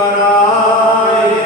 परमेश्वराय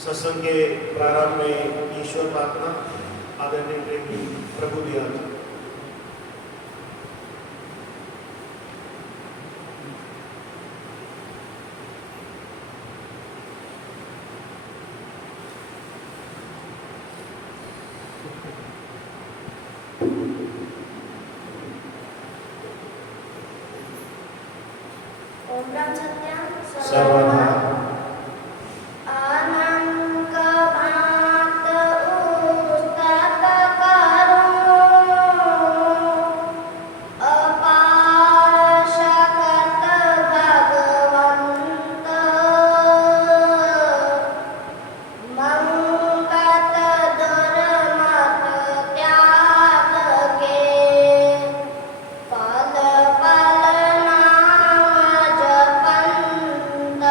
सत्संग के प्रारंभ में ईश्वर प्रार्थना आदरणीय प्रभु दिया। ओम ब्रह्म सत्यम सर्वदा पल पल नाम जपंत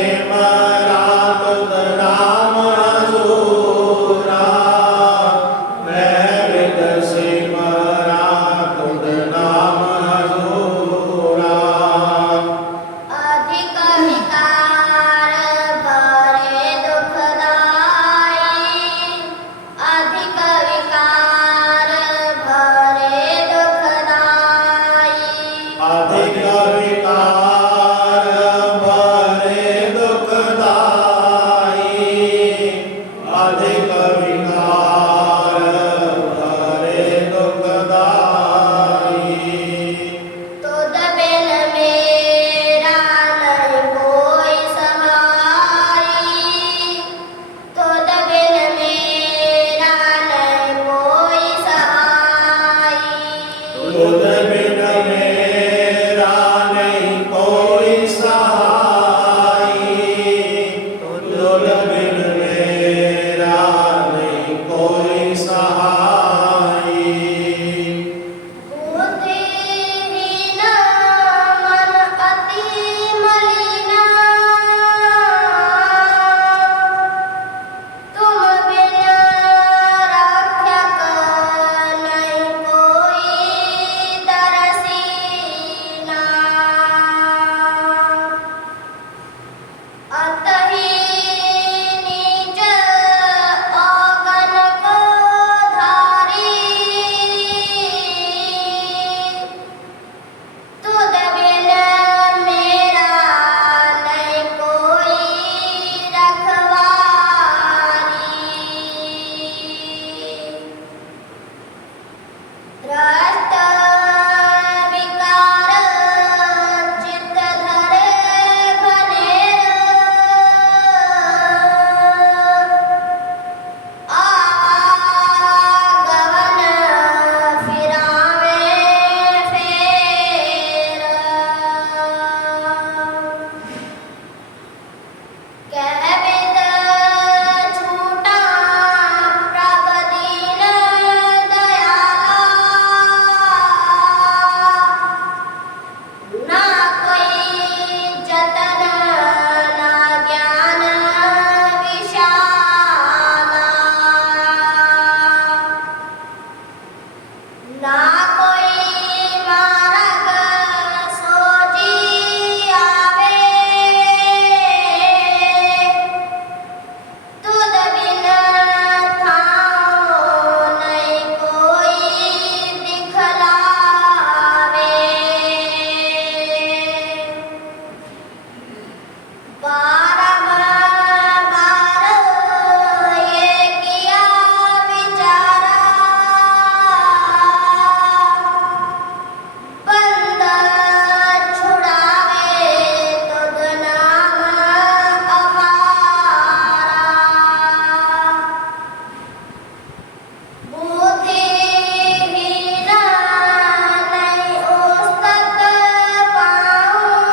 सिमरा तुद नाम हजूरा मैं विद सिमरा तुद नाम हजूरा अधिक विकार भरे दुखदाई अधिक विकार भरे दुखदाई अधिक विकार भरे दुखदाई अधिक विकार भरे दुखदाई तुद बिन मेरा नहीं कोई सहाई तुद बिन मेरा नहीं कोई सहाई तुद बिन मेरा नहीं कोई सहाई तुद बिन मेरा नहीं कोई सहाई बुद्धिहीन मन अति मलिना तुम बिन रक्षक नहीं कोई दरसीना अतहि नीच अगन को धारी तुद बिन मेरा नहीं कोई रखवारी भ्रष्ट विकार चित्त धरे भनेर आवागमन फिरावे फेर कह बिद छूटा प्रभ दीन दयाला ना कोई जतन ना ज्ञान विशाला ना कोई मार्ग सोजी आवे तुद बिन थाओ नहीं कोई दिखलावे बारंबार ये किया विचारा बंद छुड़ावे तुद नाम अपारा बुद्धिहीन नहीं उस्तत पाऊं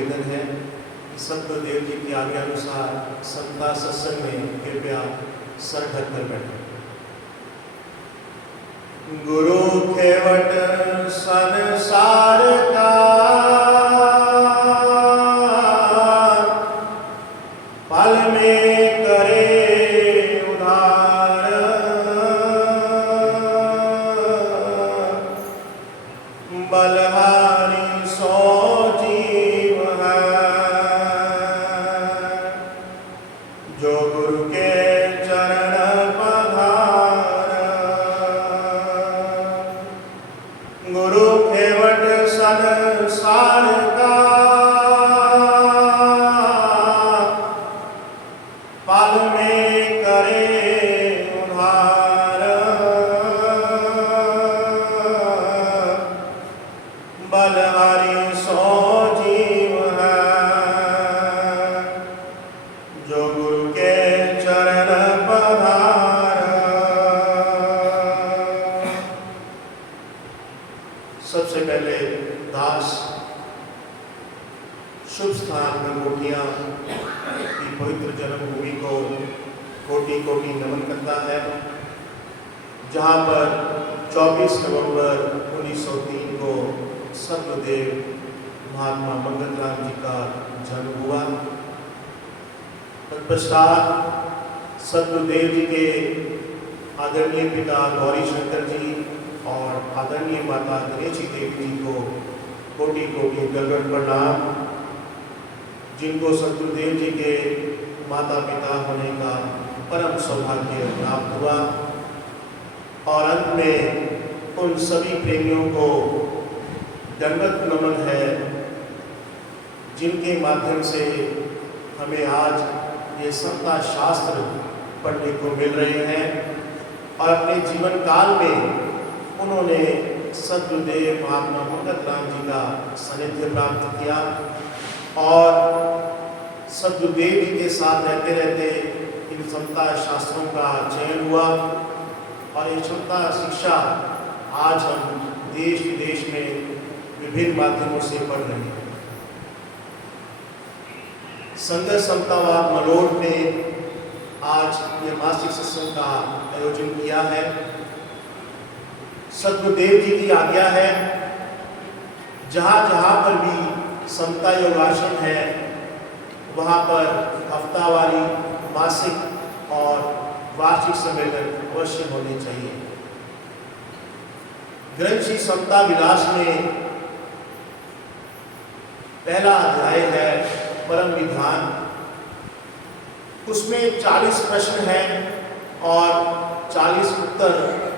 निवेदन है कि सतगुरुदेव जी की आज्ञा अनुसार संता सत्संग में कृपया सर ढककर बैठे। गुरु खेवट संसार का पल में करे उधार, बलहारी सो जीव है जो गुरु के चरण पधार। गुरु खेवट संसार का पल में करे उधार, बलहारी सो जीव है जो गुरु के चरण पधार। सबसे पहले दास शुभ स्थान गंगोटिया की पवित्र जन्मभूमि को कोटि कोटि नमन करता है, जहाँ पर 24 नवंबर 1903 को सतगुरुदेव महात्मा मंगलराम जी का जन्म हुआ। तत्पश्चात सतगुरुदेव जी के आदरणीय पिता गौरी शंकर जी और आदरणीय माता गणेशी देवी जी को कोटि कोटि गगन प्रणाम, जिनको सतगुरुदेव जी के माता पिता होने का परम सौभाग्य प्राप्त हुआ। और अंत में उन सभी प्रेमियों को दंडवत नमन है, जिनके माध्यम से हमें आज ये संता शास्त्र पढ़ने को मिल रहे हैं और अपने जीवन काल में उन्होंने सतगुरुदेव महात्मा मंगलराम जी का सानिध्य प्राप्त किया और सतगुरुदेव जी के साथ रहते रहते इन संता शास्त्रों का चयन हुआ और ये संता शिक्षा आज हम देश विदेश में विभिन्न माध्यमों से पढ़ रहे हैं। संघ समतावाद मलोट ने आज ये मासिक सत्संग का आयोजन किया है। सतगुरुदेव जी की आज्ञा है, जहाँ जहाँ पर भी समता योगासन है वहाँ पर हफ्तावारी, मासिक और वार्षिक सम्मेलन अवश्य होने चाहिए। ग्रंथ श्री समता विलास में पहला अध्याय है परम विधान, उसमें 40 प्रश्न हैं और 40 उत्तर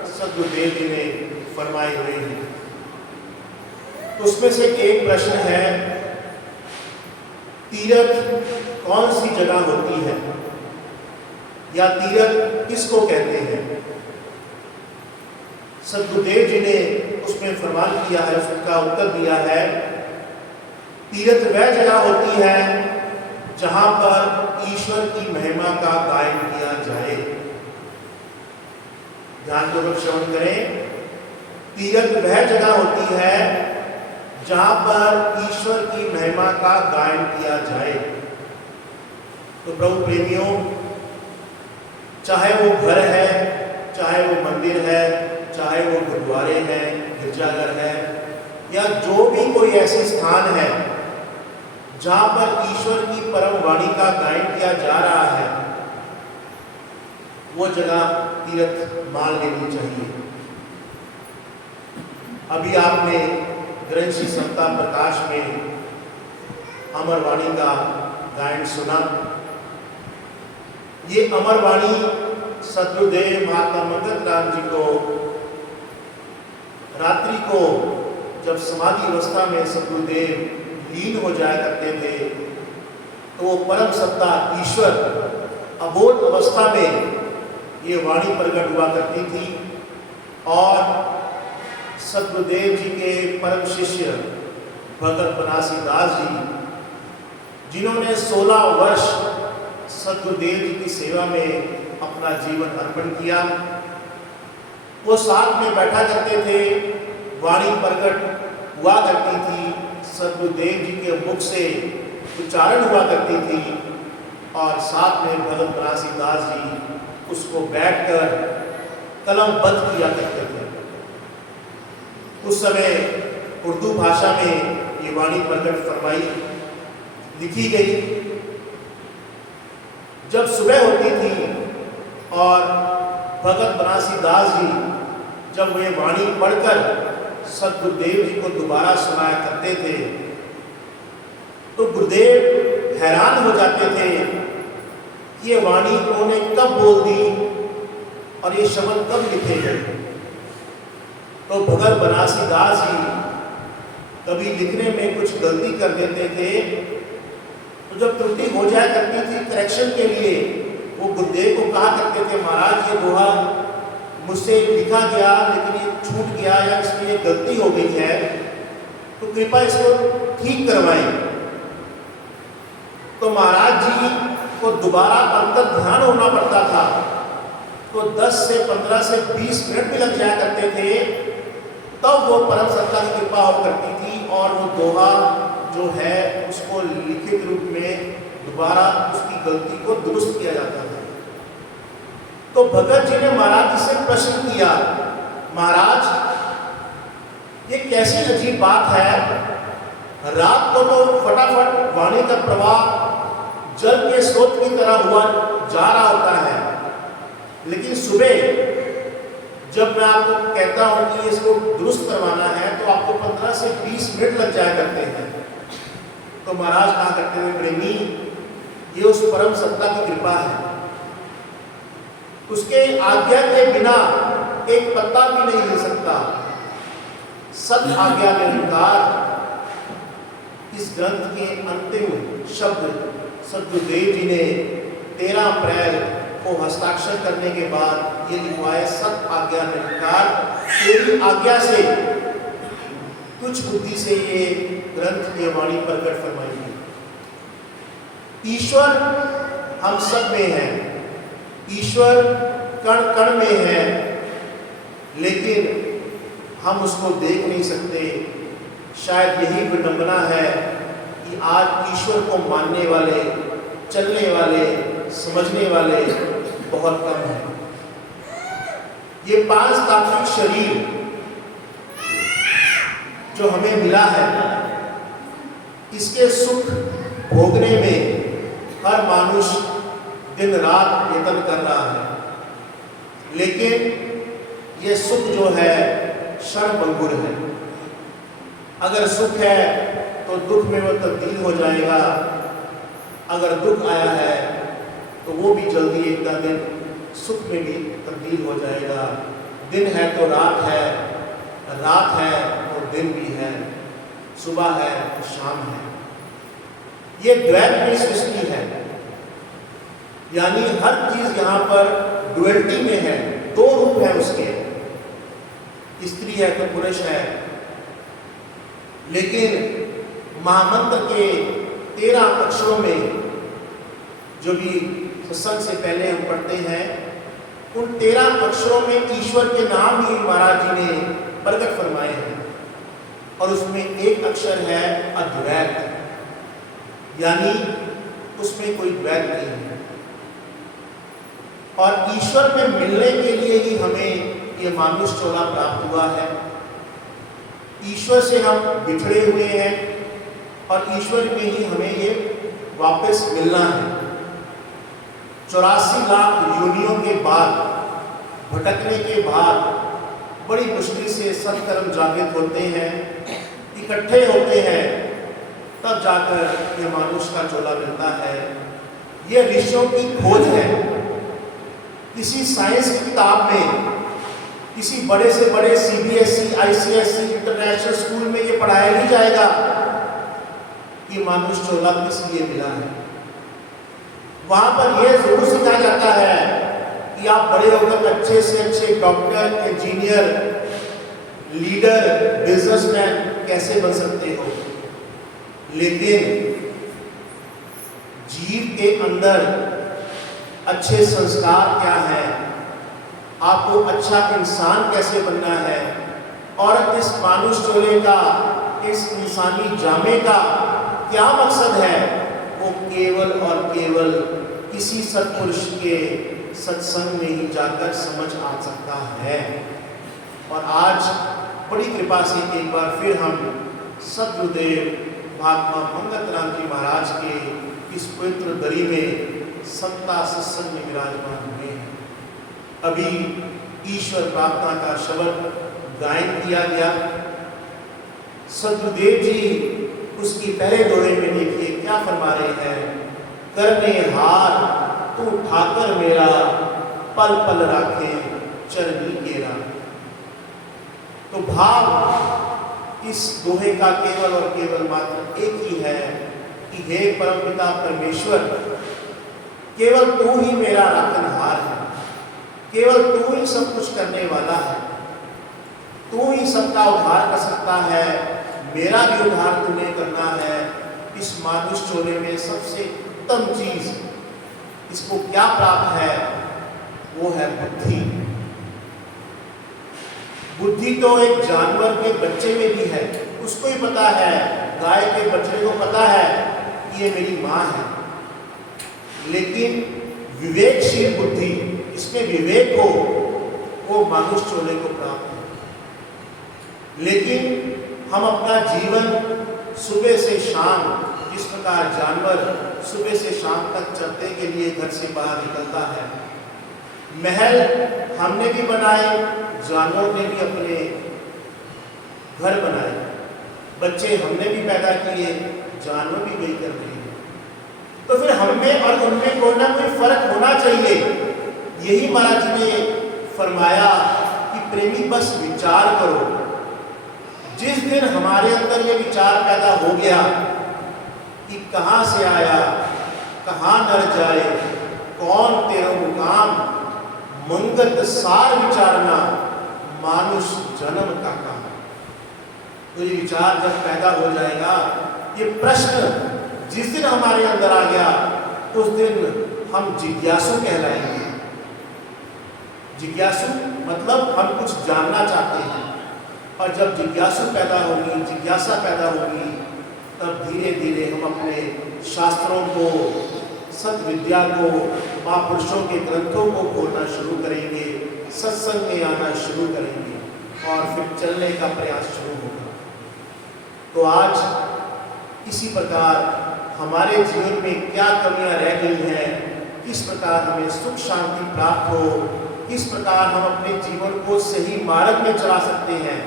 सतगुरुदेव जी ने फरमाए हुए हैं। उसमें से एक प्रश्न है, तीर्थ कौन सी जगह होती है या तीर्थ किसको कहते हैं? सतगुरुदेव जी ने उसमें फरमान किया है, उसका उत्तर दिया है, तीर्थ वह जगह होती है जहां पर ईश्वर की महिमा का गायन किया जाए। ध्यानपूर्वक श्रवण करें, तीर्थ वह जगह होती है जहां पर ईश्वर की महिमा का गायन किया जाए। तो प्रभु प्रेमियों, चाहे वो घर है, चाहे वो मंदिर है, चाहे वो गुरुद्वारे हैं, गिरजाघर है, या जो भी कोई ऐसे स्थान है जहां पर ईश्वर की परम वाणी का गायन किया जा रहा है, वो जगह तीर्थ मान लेनी चाहिए। अभी आपने ग्रंथ श्री समता प्रकाश में अमरवाणी का गायन सुना। ये अमरवाणी सतगुरुदेव महात्मा मंगलराम जी को रात्रि को जब समाधि अवस्था में सतगुरुदेव लीन हो जाया करते थे, तो वो परम सत्ता ईश्वर अबोध अवस्था में ये वाणी प्रकट हुआ करती थी और सतगुरुदेव जी के परम शिष्य भगत बनासी दास जी, जिन्होंने 16 वर्ष सतगुरुदेव जी की सेवा में अपना जीवन अर्पण किया, वो साथ में बैठा करते थे, वाणी प्रकट हुआ करती थी, सदगुरुदेव जी के मुख से उच्चारण हुआ करती थी और साथ में भगत बनारसी दास जी उसको बैठकर कलमबद्ध किया करते थे। उस समय उर्दू भाषा में ये वाणी प्रकट फरमाई लिखी गई। जब सुबह होती थी और भगत बनारसी दास जी जब वे वाणी पढ़कर सदगुरुदेव जी को दोबारा सुनाया करते थे तो गुरुदेव हैरान हो जाते थे कि ये वाणी उन्होंने कब बोल दी और ये शब्द कब लिखे गए। तो भगत बनारसी दास जी कभी लिखने में कुछ गलती कर देते थे तो जब त्रुटि हो जाया करती थी करेक्शन के लिए वो गुरुदेव को कहा करते थे, महाराज ये दोहा मुझसे लिखा गया लेकिन ये छूट गया या इसमें ये गलती हो गई है तो कृपया इसको ठीक करवाएं। तो महाराज जी को दोबारा अंतर ध्यान होना पड़ता था तो 10 से 15 से 20 मिनट भी लग जाया करते थे, तब वो परम सत्ता की कृपा हो करती थी और वो दोहा जो है उसको लिखित रूप में दोबारा उसकी गलती को दुरुस्त किया जाता था। तो भगत जी ने महाराज जी से प्रश्न किया, महाराज ये कैसी अजीब बात है, रात को तो फटाफट वाणी का प्रवाह जल के स्रोत की तरह हुआ जा रहा होता है, लेकिन सुबह जब मैं आपको कहता हूं कि इसको दुरुस्त करवाना है तो आपको 15 से 20 मिनट लग जाया करते हैं। तो महाराज कहा करते हुए, प्रेमी ये उस परम सत्ता की कृपा है, उसके आज्ञा के बिना एक पत्ता भी नहीं हिल सकता। सत आज्ञा निरंकार इस ग्रंथ के अंतिम शब्द सदगुरुदेव जी ने 13 अप्रैल को हस्ताक्षर करने के बाद ये लिखवाए, सत आज्ञा निरंकार तेरी आज्ञा से तुझ बुद्धि से ये ग्रंथ की वाणी प्रकट फरमाई गई। ईश्वर हम सब में है, ईश्वर कण कण में है, लेकिन हम उसको देख नहीं सकते। शायद यही विडंबना है कि आज ईश्वर को मानने वाले, चलने वाले, समझने वाले बहुत कम हैं। ये 5 तात्विक शरीर जो हमें मिला है, इसके सुख भोगने में हर मनुष्य दिन रात यत्न कर रहा है, लेकिन ये सुख जो है क्षणभंगुर है। अगर सुख है तो दुख में वो तब्दील हो जाएगा, अगर दुख आया है तो वो भी जल्दी एक दिन सुख में भी तब्दील हो जाएगा। दिन है तो रात है, रात है तो दिन भी है, सुबह है तो शाम है। ये द्वैत में सृष्टि है, यानी हर चीज यहाँ पर डुअलिटी में है, 2 रूप है उसके, स्त्री है तो पुरुष है। लेकिन महामंत्र के 13 अक्षरों में जो भी सत्संग से पहले हम पढ़ते हैं, उन 13 अक्षरों में ईश्वर के नाम ही महाराज जी ने प्रकट फरमाए हैं और उसमें एक अक्षर है अद्वैत, यानी उसमें कोई द्वैत नहीं है। और ईश्वर में मिलने के लिए ही हमें ये मानुष चोला प्राप्त हुआ है। ईश्वर से हम बिछड़े हुए हैं और ईश्वर में ही हमें ये वापस मिलना है। 84 लाख योनियों के बाद, भटकने के बाद बड़ी मुश्किल से सत्कर्म जागृत होते हैं, इकट्ठे होते हैं, तब जाकर ये मानुष का चोला मिलता है। ये ऋषियों की खोज है। किसी साइंस की किताब में, किसी बड़े से बड़े CBSE, ICSE, इंटरनेशनल स्कूल में ये पढ़ाया नहीं जाएगा कि मानुष चोला किस लिए मिला है। वहां पर यह जरूर सिखाया जाता है कि आप बड़े होकर अच्छे से अच्छे डॉक्टर, इंजीनियर, लीडर, बिजनेसमैन कैसे बन सकते हो। लेकिन जीव के अंदर अच्छे संस्कार क्या है, आपको अच्छा इंसान कैसे बनना है, और इस मानुष चोले का इस इंसानी जामे का क्या मकसद है, वो केवल और केवल किसी सत्पुरुष के सत्संग में ही जाकर समझ आ सकता है। और आज बड़ी कृपा से एक बार फिर हम सद्गुरुदेव महात्मा मंगतराम जी महाराज के इस पवित्र दरी में संता सत्संग में विराजमान हुए हैं। अभी ईश्वर प्रार्थना का शब्द गायन किया गया। सद्गुरुदेव जी उसकी पहले दोहे में देखिए क्या फरमा रहे हैं, करने हार तू ठाकर मेरा, पल पल राखे चरनी केरा। तो भाव इस दोहे का केवल और केवल मात्र एक ही है कि हे परमपिता परमेश्वर, केवल तू ही मेरा राखनहार है, केवल तू ही सब कुछ करने वाला है, तू ही सबका उद्धार कर सकता है, मेरा भी उद्धार तूने करना है। इस मानुष चोले में सबसे उत्तम चीज इसको क्या प्राप्त है, वो है बुद्धि। बुद्धि तो एक जानवर के बच्चे में भी है, उसको ही पता है, गाय के बच्चे को पता है कि ये मेरी माँ है। लेकिन विवेकशील बुद्धि, इसमें विवेक हो, वो मानुष चोले को प्राप्त है। लेकिन हम अपना जीवन सुबह से शाम, जिस प्रकार जानवर सुबह से शाम तक चरते के लिए घर से बाहर निकलता है, महल हमने भी बनाए, जानवर ने भी अपने घर बनाए, बच्चे हमने भी पैदा किए, जानवर भी वही कर रहे हैं। तो फिर हमें और उनमें कोई ना कोई फर्क होना चाहिए। यही महाराज जी ने फरमाया कि प्रेमी बस विचार करो। जिस दिन हमारे अंदर ये विचार पैदा हो गया कि कहाँ से आया, कहाँ नर जाए, कौन तेरो मुकाम, मंगत सार विचारना, मानुष जन्म का काम। तो ये विचार जब पैदा हो जाएगा, ये प्रश्न जिस दिन हमारे अंदर आ गया, उस दिन हम जिज्ञासु कहलाएंगे। जिज्ञासु मतलब हम कुछ जानना चाहते हैं, और जब जिज्ञासु पैदा होगी, जिज्ञासा पैदा होगी, तब धीरे धीरे हम अपने शास्त्रों को, सत विद्या को, महापुरुषों के ग्रंथों को खोलना शुरू करेंगे, सत्संग में आना शुरू करेंगे, और फिर चलने का प्रयास शुरू होगा। तो आज इसी प्रकार हमारे जीवन में क्या कमियां रह गई हैं, किस प्रकार हमें सुख शांति प्राप्त हो, किस प्रकार हम अपने जीवन को सही मार्ग में चला सकते हैं,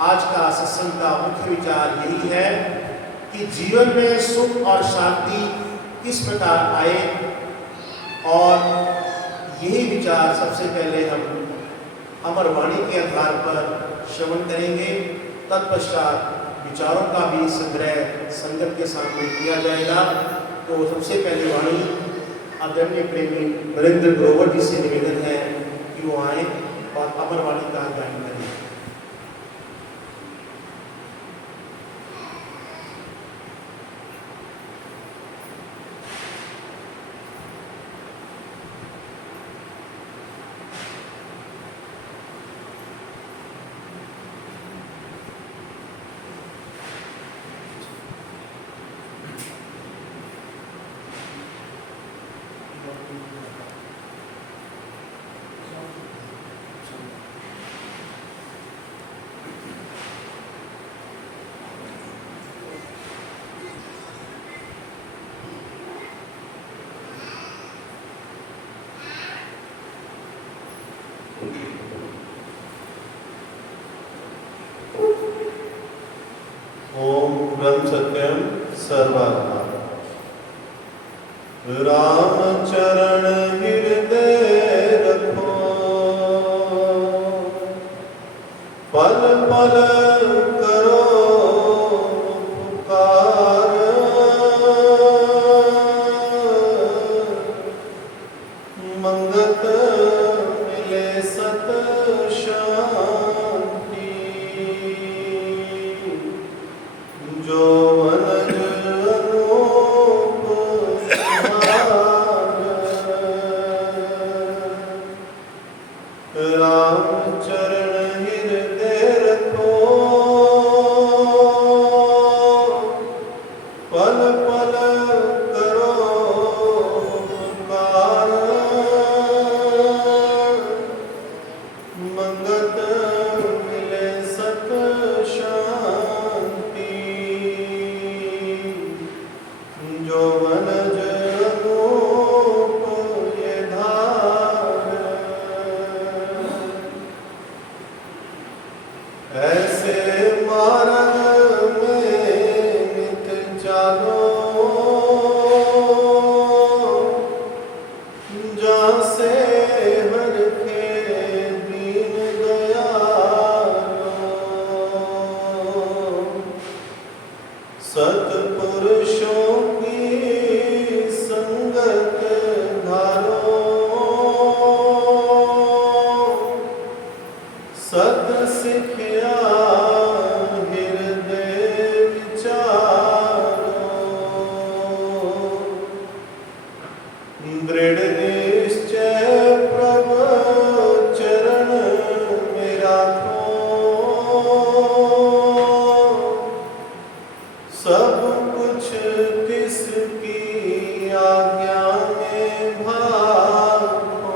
आज का सत्संग का मुख्य विचार यही है कि जीवन में सुख और शांति किस प्रकार आए। और यही विचार सबसे पहले हम अमरवाणी के आधार पर श्रवण करेंगे। तत्पश्चात विचारों का भी संग्रह संगत के सामने किया जाएगा। तो सबसे पहली वाणी आदरणीय प्रेमी नरेंद्र ग्रोवर जी से निवेदन है कि वो आए और अमरवाणी का गायन करें। ओम ब्रह्म सत्यम सर्वात्मा राम चरण हृदय रखो, पल पल करो पुकार, मंगत मिले सत शांति, जो वनज अनूप तुम्हारा जो वनज अनूप ये धार, ऐसे मार्ग में नित चालो, जहाँ से हर के दीन दयालो, सतपुरुषों की संगत धारो, सत सिखिया हृदय विचारो, दृढ़ निश्चय प्रभु चरण में राखो, सब कुछ तिसकी आज्ञा में भागो,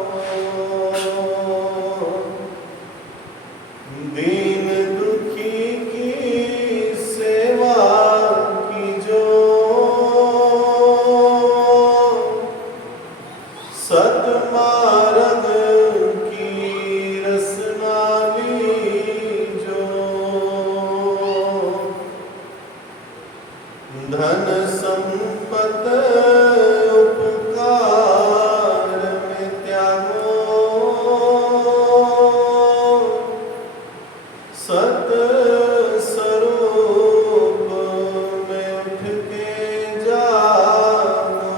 दीन दुखी की सेवा कीजो, सतमार्ग की रसना लीजो, धन संपत उपकार में त्यागो, सत स्वरूप में उठ के जागो,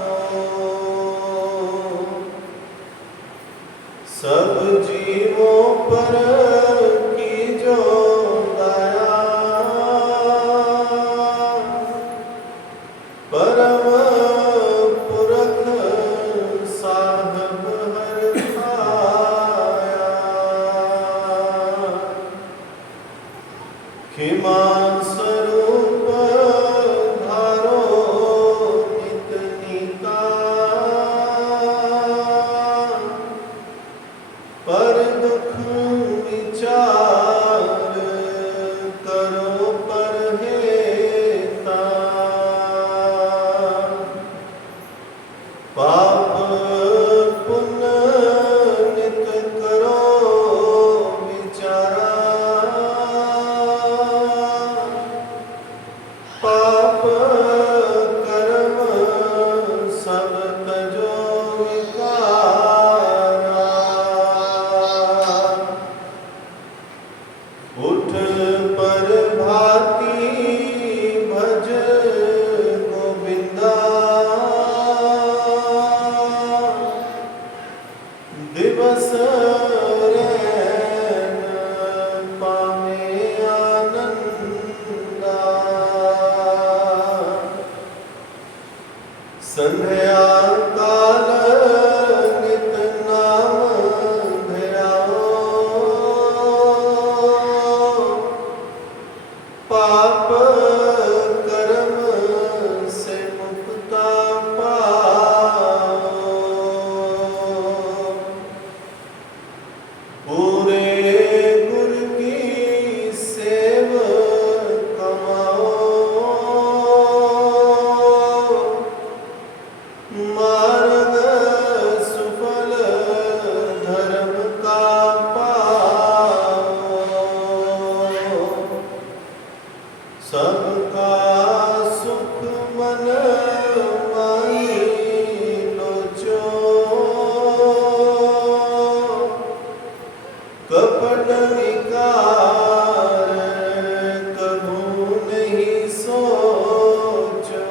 सब जीवों पर कीजो दया, परम पुरख साधब हर खाया, खिमा स्वरूप धारो नित नीता, पर दुख विचार करो परहेता, पाप पुण्य नित करो विचारा, पाप कर्म सब तजो विकारा, उठ पर भाती भज गोविंदा, दिवस रैन पामे आनंदा, संध्या काल नित नाम ध्याओ, पाप कर्म से मुक्ता पाओ, पूरे गुर की सेव कमाओ, मार्ग सुफल धर्म का पाओ, सबका सुख मन माई लोचो, कपट विकार कभू नहीं सोचो,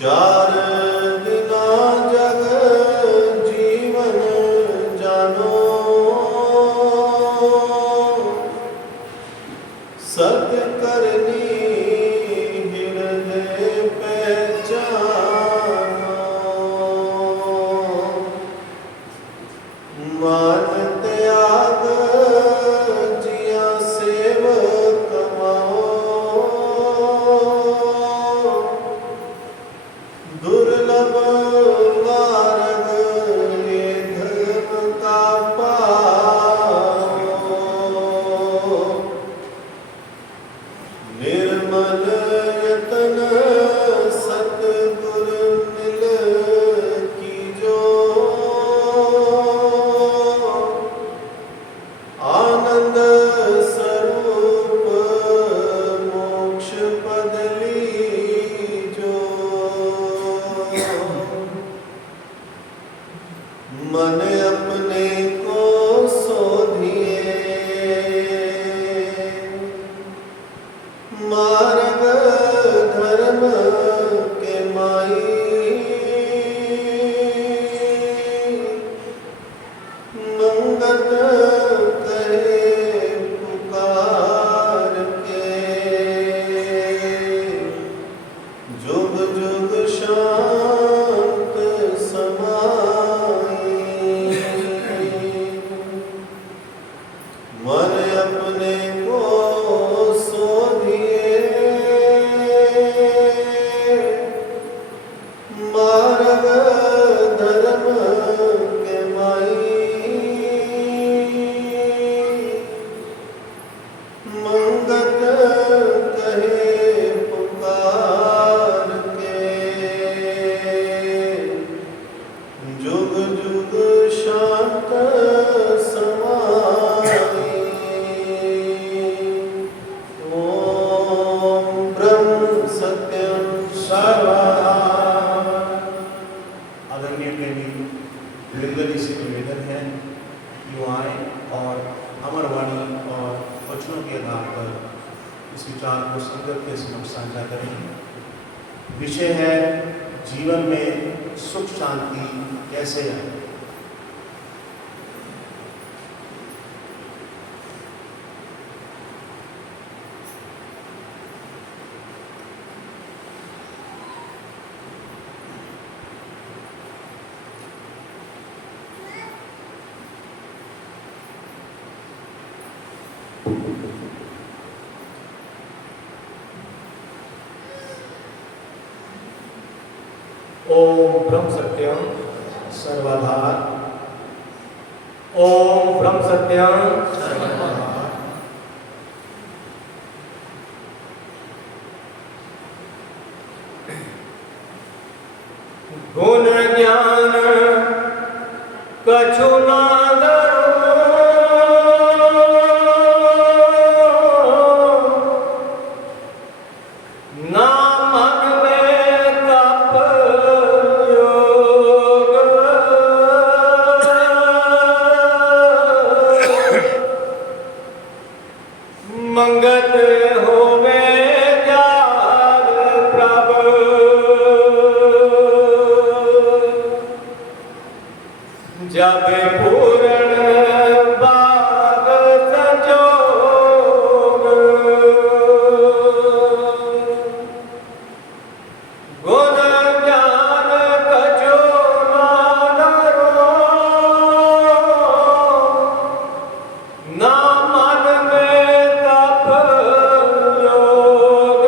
चार दिना जग जीवन जानो, सत्य करनी हृदय पहचानो। मान त्याग जिया सेव कमाओ, दुर्लभ मार्ग ये धर्म का पाओ। निर्मल यतन सतगुर मिल कीजो, आनंद स्वरूप मोक्ष पद लीजो। मन अपने को सोधिए, मार्ग धर्म के माई। मंगत कहे पुकार के, जुग जुग शांत समाई। मन अपने को सोधिए, मार्ग धर्म के माई। मंगत कहे पुकार के, जुग जुग शांत समाई। ओम ब्रह्म सत्यम सर्वदा। आदरणीय प्रेमी वीरेंद्र जी से निवेदन है कि वो आए और अमरवाणी और वचनों के आधार पर इस विचार को संगत के समक्ष साझा करें। विषय है जीवन में सुख शांति कैसे आए। ओम ब्रह्म सत्यम सर्वाधार ओम ब्रह्म सत्यम सर्वाधार गुण ज्ञान कछु ना ना मन में तप योग, मंगत होवे ज्ञान प्रभु। जब पूर्ण बाग संजोग, गुण ज्ञान कछु ना ना मन में तप योग,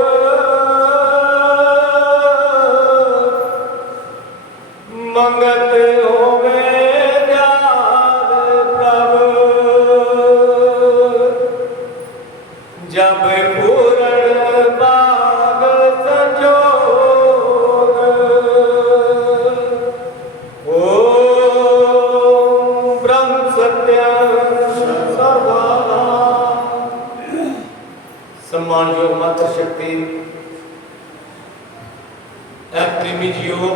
मंगत होवे ज्ञान प्रभु। जब पूर्ण बाग संजोग, ओम ब्रह्म सत्यम सर्वदा। सम्मानयोग माता शक्ति प्रेमी जीओ,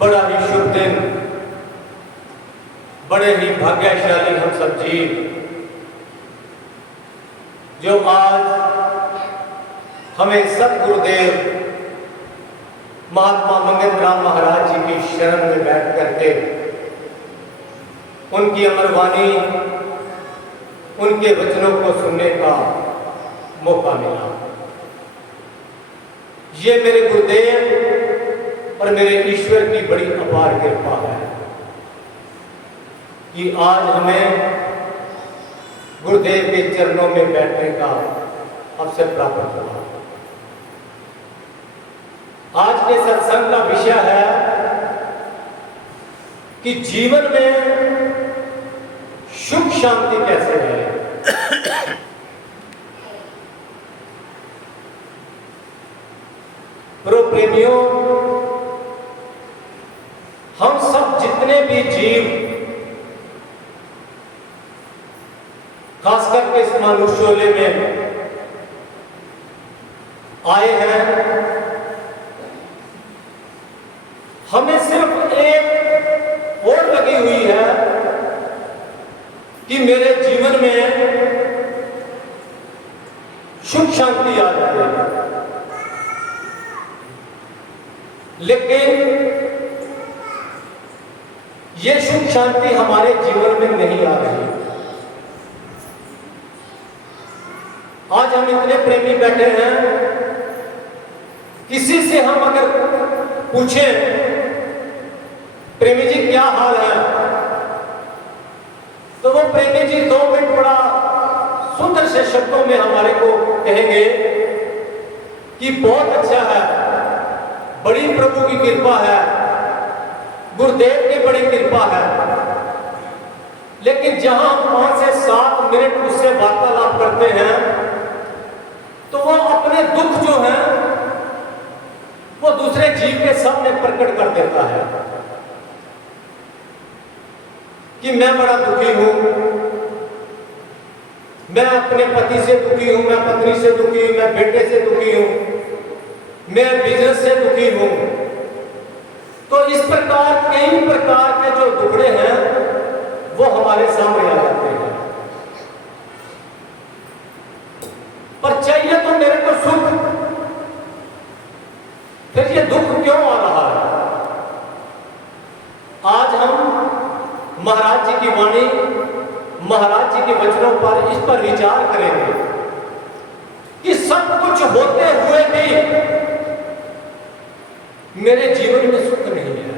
बड़ा ही शुभ दिन, बड़े ही भाग्यशाली हम सब जीव जो आज हमें सतगुरुदेव महात्मा मंगत राम महाराज जी की शरण में बैठ करके उनकी अमर वाणी, उनके वचनों को सुनने का मौका मिला। ये मेरे गुरुदेव और मेरे ईश्वर की बड़ी अपार कृपा है कि आज हमें गुरुदेव के चरणों में बैठने का अवसर प्राप्त हुआ। आज के सत्संग का विषय है कि जीवन में सुख शांति कैसे है। प्रेमियों, हम सब जितने भी जीव खास करके इस मनुष्योले में आए हैं, हमें सिर्फ एक और लगी हुई है कि मेरे जीवन में सुख शांति आ जाए, लेकिन ये सुख शांति हमारे जीवन में नहीं आ रही। आज हम इतने प्रेमी बैठे हैं, किसी से हम अगर पूछें प्रेमी जी क्या हाल है, तो वो प्रेमी जी 2 मिनट बड़ा सुंदर से शब्दों में हमारे को कहेंगे कि बहुत अच्छा है, बड़ी प्रभु की कृपा है, गुरुदेव की बड़ी कृपा है। लेकिन जहां हम 5 से 7 मिनट उससे वार्तालाप करते हैं, तो वो अपने दुख जो है वो दूसरे जीव के सामने प्रकट कर देता है कि मैं बड़ा दुखी हूं, मैं अपने पति से दुखी हूं, मैं पत्नी से दुखी हूं, मैं बेटे से दुखी हूं, मैं बिजनेस से दुखी हूं। तो इस प्रकार कई प्रकार के जो दुखड़े हैं वो हमारे सामने आ जाते हैं। पर चाहिए तो मेरे को सुख, फिर ये दुख क्यों आ रहा है? आज हम महाराज जी की वाणी, महाराज जी के वचनों पर इस पर विचार करेंगे कि सब कुछ होते हुए भी मेरे जीवन में सुख नहीं है।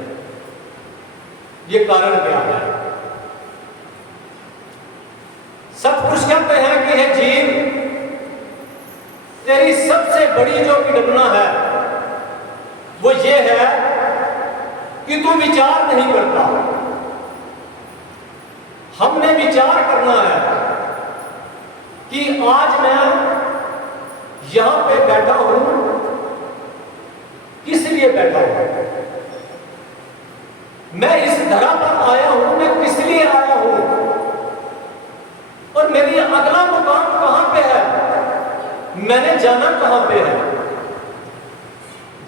ये कारण क्या है? सतपुरुष कहते हैं कि हे जीव, तेरी सबसे बड़ी जो विडंबना है वो ये है कि तू विचार नहीं करता। हमने विचार करना है कि आज मैं यहां पे बैठा हूं, किस लिए बैठा हूं? मैं इस धरा पर आया हूं, मैं किस लिए आया हूं? और मेरी अगला मुकाम कहां पे है? मैंने जाना कहां पे है?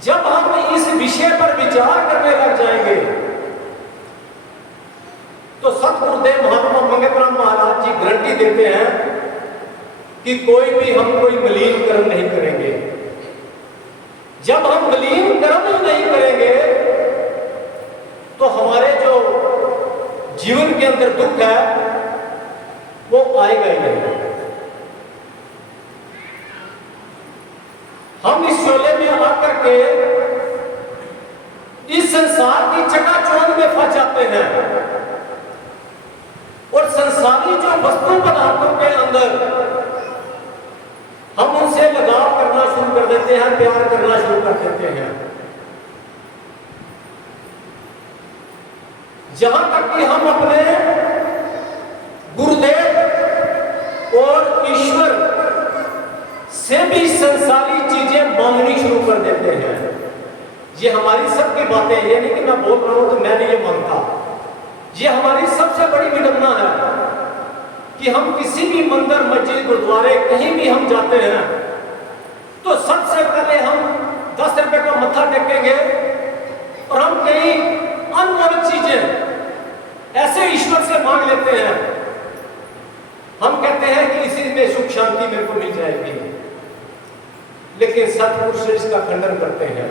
जब हम इस विषय पर विचार करने लग जाएंगे तो सतगुरुदेव महात्मा मंगत राम महाराज जी गारंटी देते हैं कि कोई भी हम कोई मलिन कर्म नहीं करेंगे। जब हम मलिन कर्म नहीं करेंगे तो हमारे जो जीवन के अंदर दुख है वो आएगा ही नहीं। हम इस शोले में आकर के इस संसार की चकाचौंध में फंस जाते हैं और संसारी जो वस्तु पदार्थों के अंदर हम उनसे लगाव करना शुरू कर देते हैं, प्यार करना शुरू कर देते हैं। जहां तक कि हम अपने गुरुदेव और ईश्वर से भी संसारी चीजें मांगनी शुरू कर देते हैं। ये हमारी सबकी बातें, ये नहीं कि मैं बोल रहा हूं तो मैं नहीं ये मांगता। ये हमारी सबसे बड़ी विडंबना है कि हम किसी भी मंदिर, मस्जिद, गुरुद्वारे कहीं भी हम जाते हैं तो सबसे पहले हम 10 रुपए का मत्था टेकेंगे और हम कई अनमोल चीजें ऐसे ईश्वर से मांग लेते हैं। हम कहते हैं कि इसी में सुख शांति मेरे को मिल जाएगी। लेकिन सतपुरुष इसका खंडन करते हैं।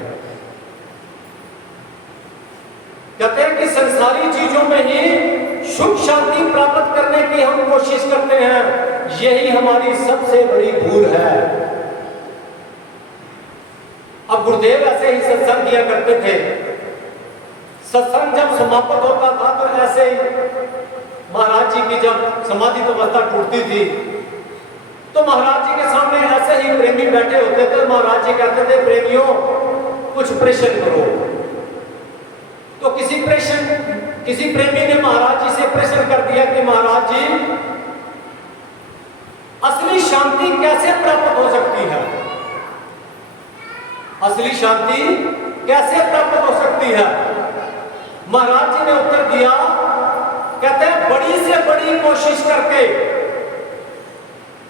कहते हैं कि संसारी चीजों में ही सुख शांति प्राप्त करने की हम कोशिश करते हैं, यही हमारी सबसे बड़ी भूल है। अब गुरुदेव ऐसे ही सत्संग किया करते थे। सत्संग जब समाप्त होता था तो ऐसे ही महाराज जी की जब समाधि अवस्था टूटती थी तो महाराज जी के सामने ऐसे ही प्रेमी बैठे होते थे। महाराज जी कहते थे, प्रेमियों कुछ प्रश्न करो। तो किसी प्रेमी ने महाराज जी से प्रश्न कर दिया कि महाराज जी, असली शांति कैसे प्राप्त हो सकती है? असली शांति कैसे प्राप्त हो सकती है? महाराज जी ने उत्तर दिया, कहते हैं बड़ी से बड़ी कोशिश करके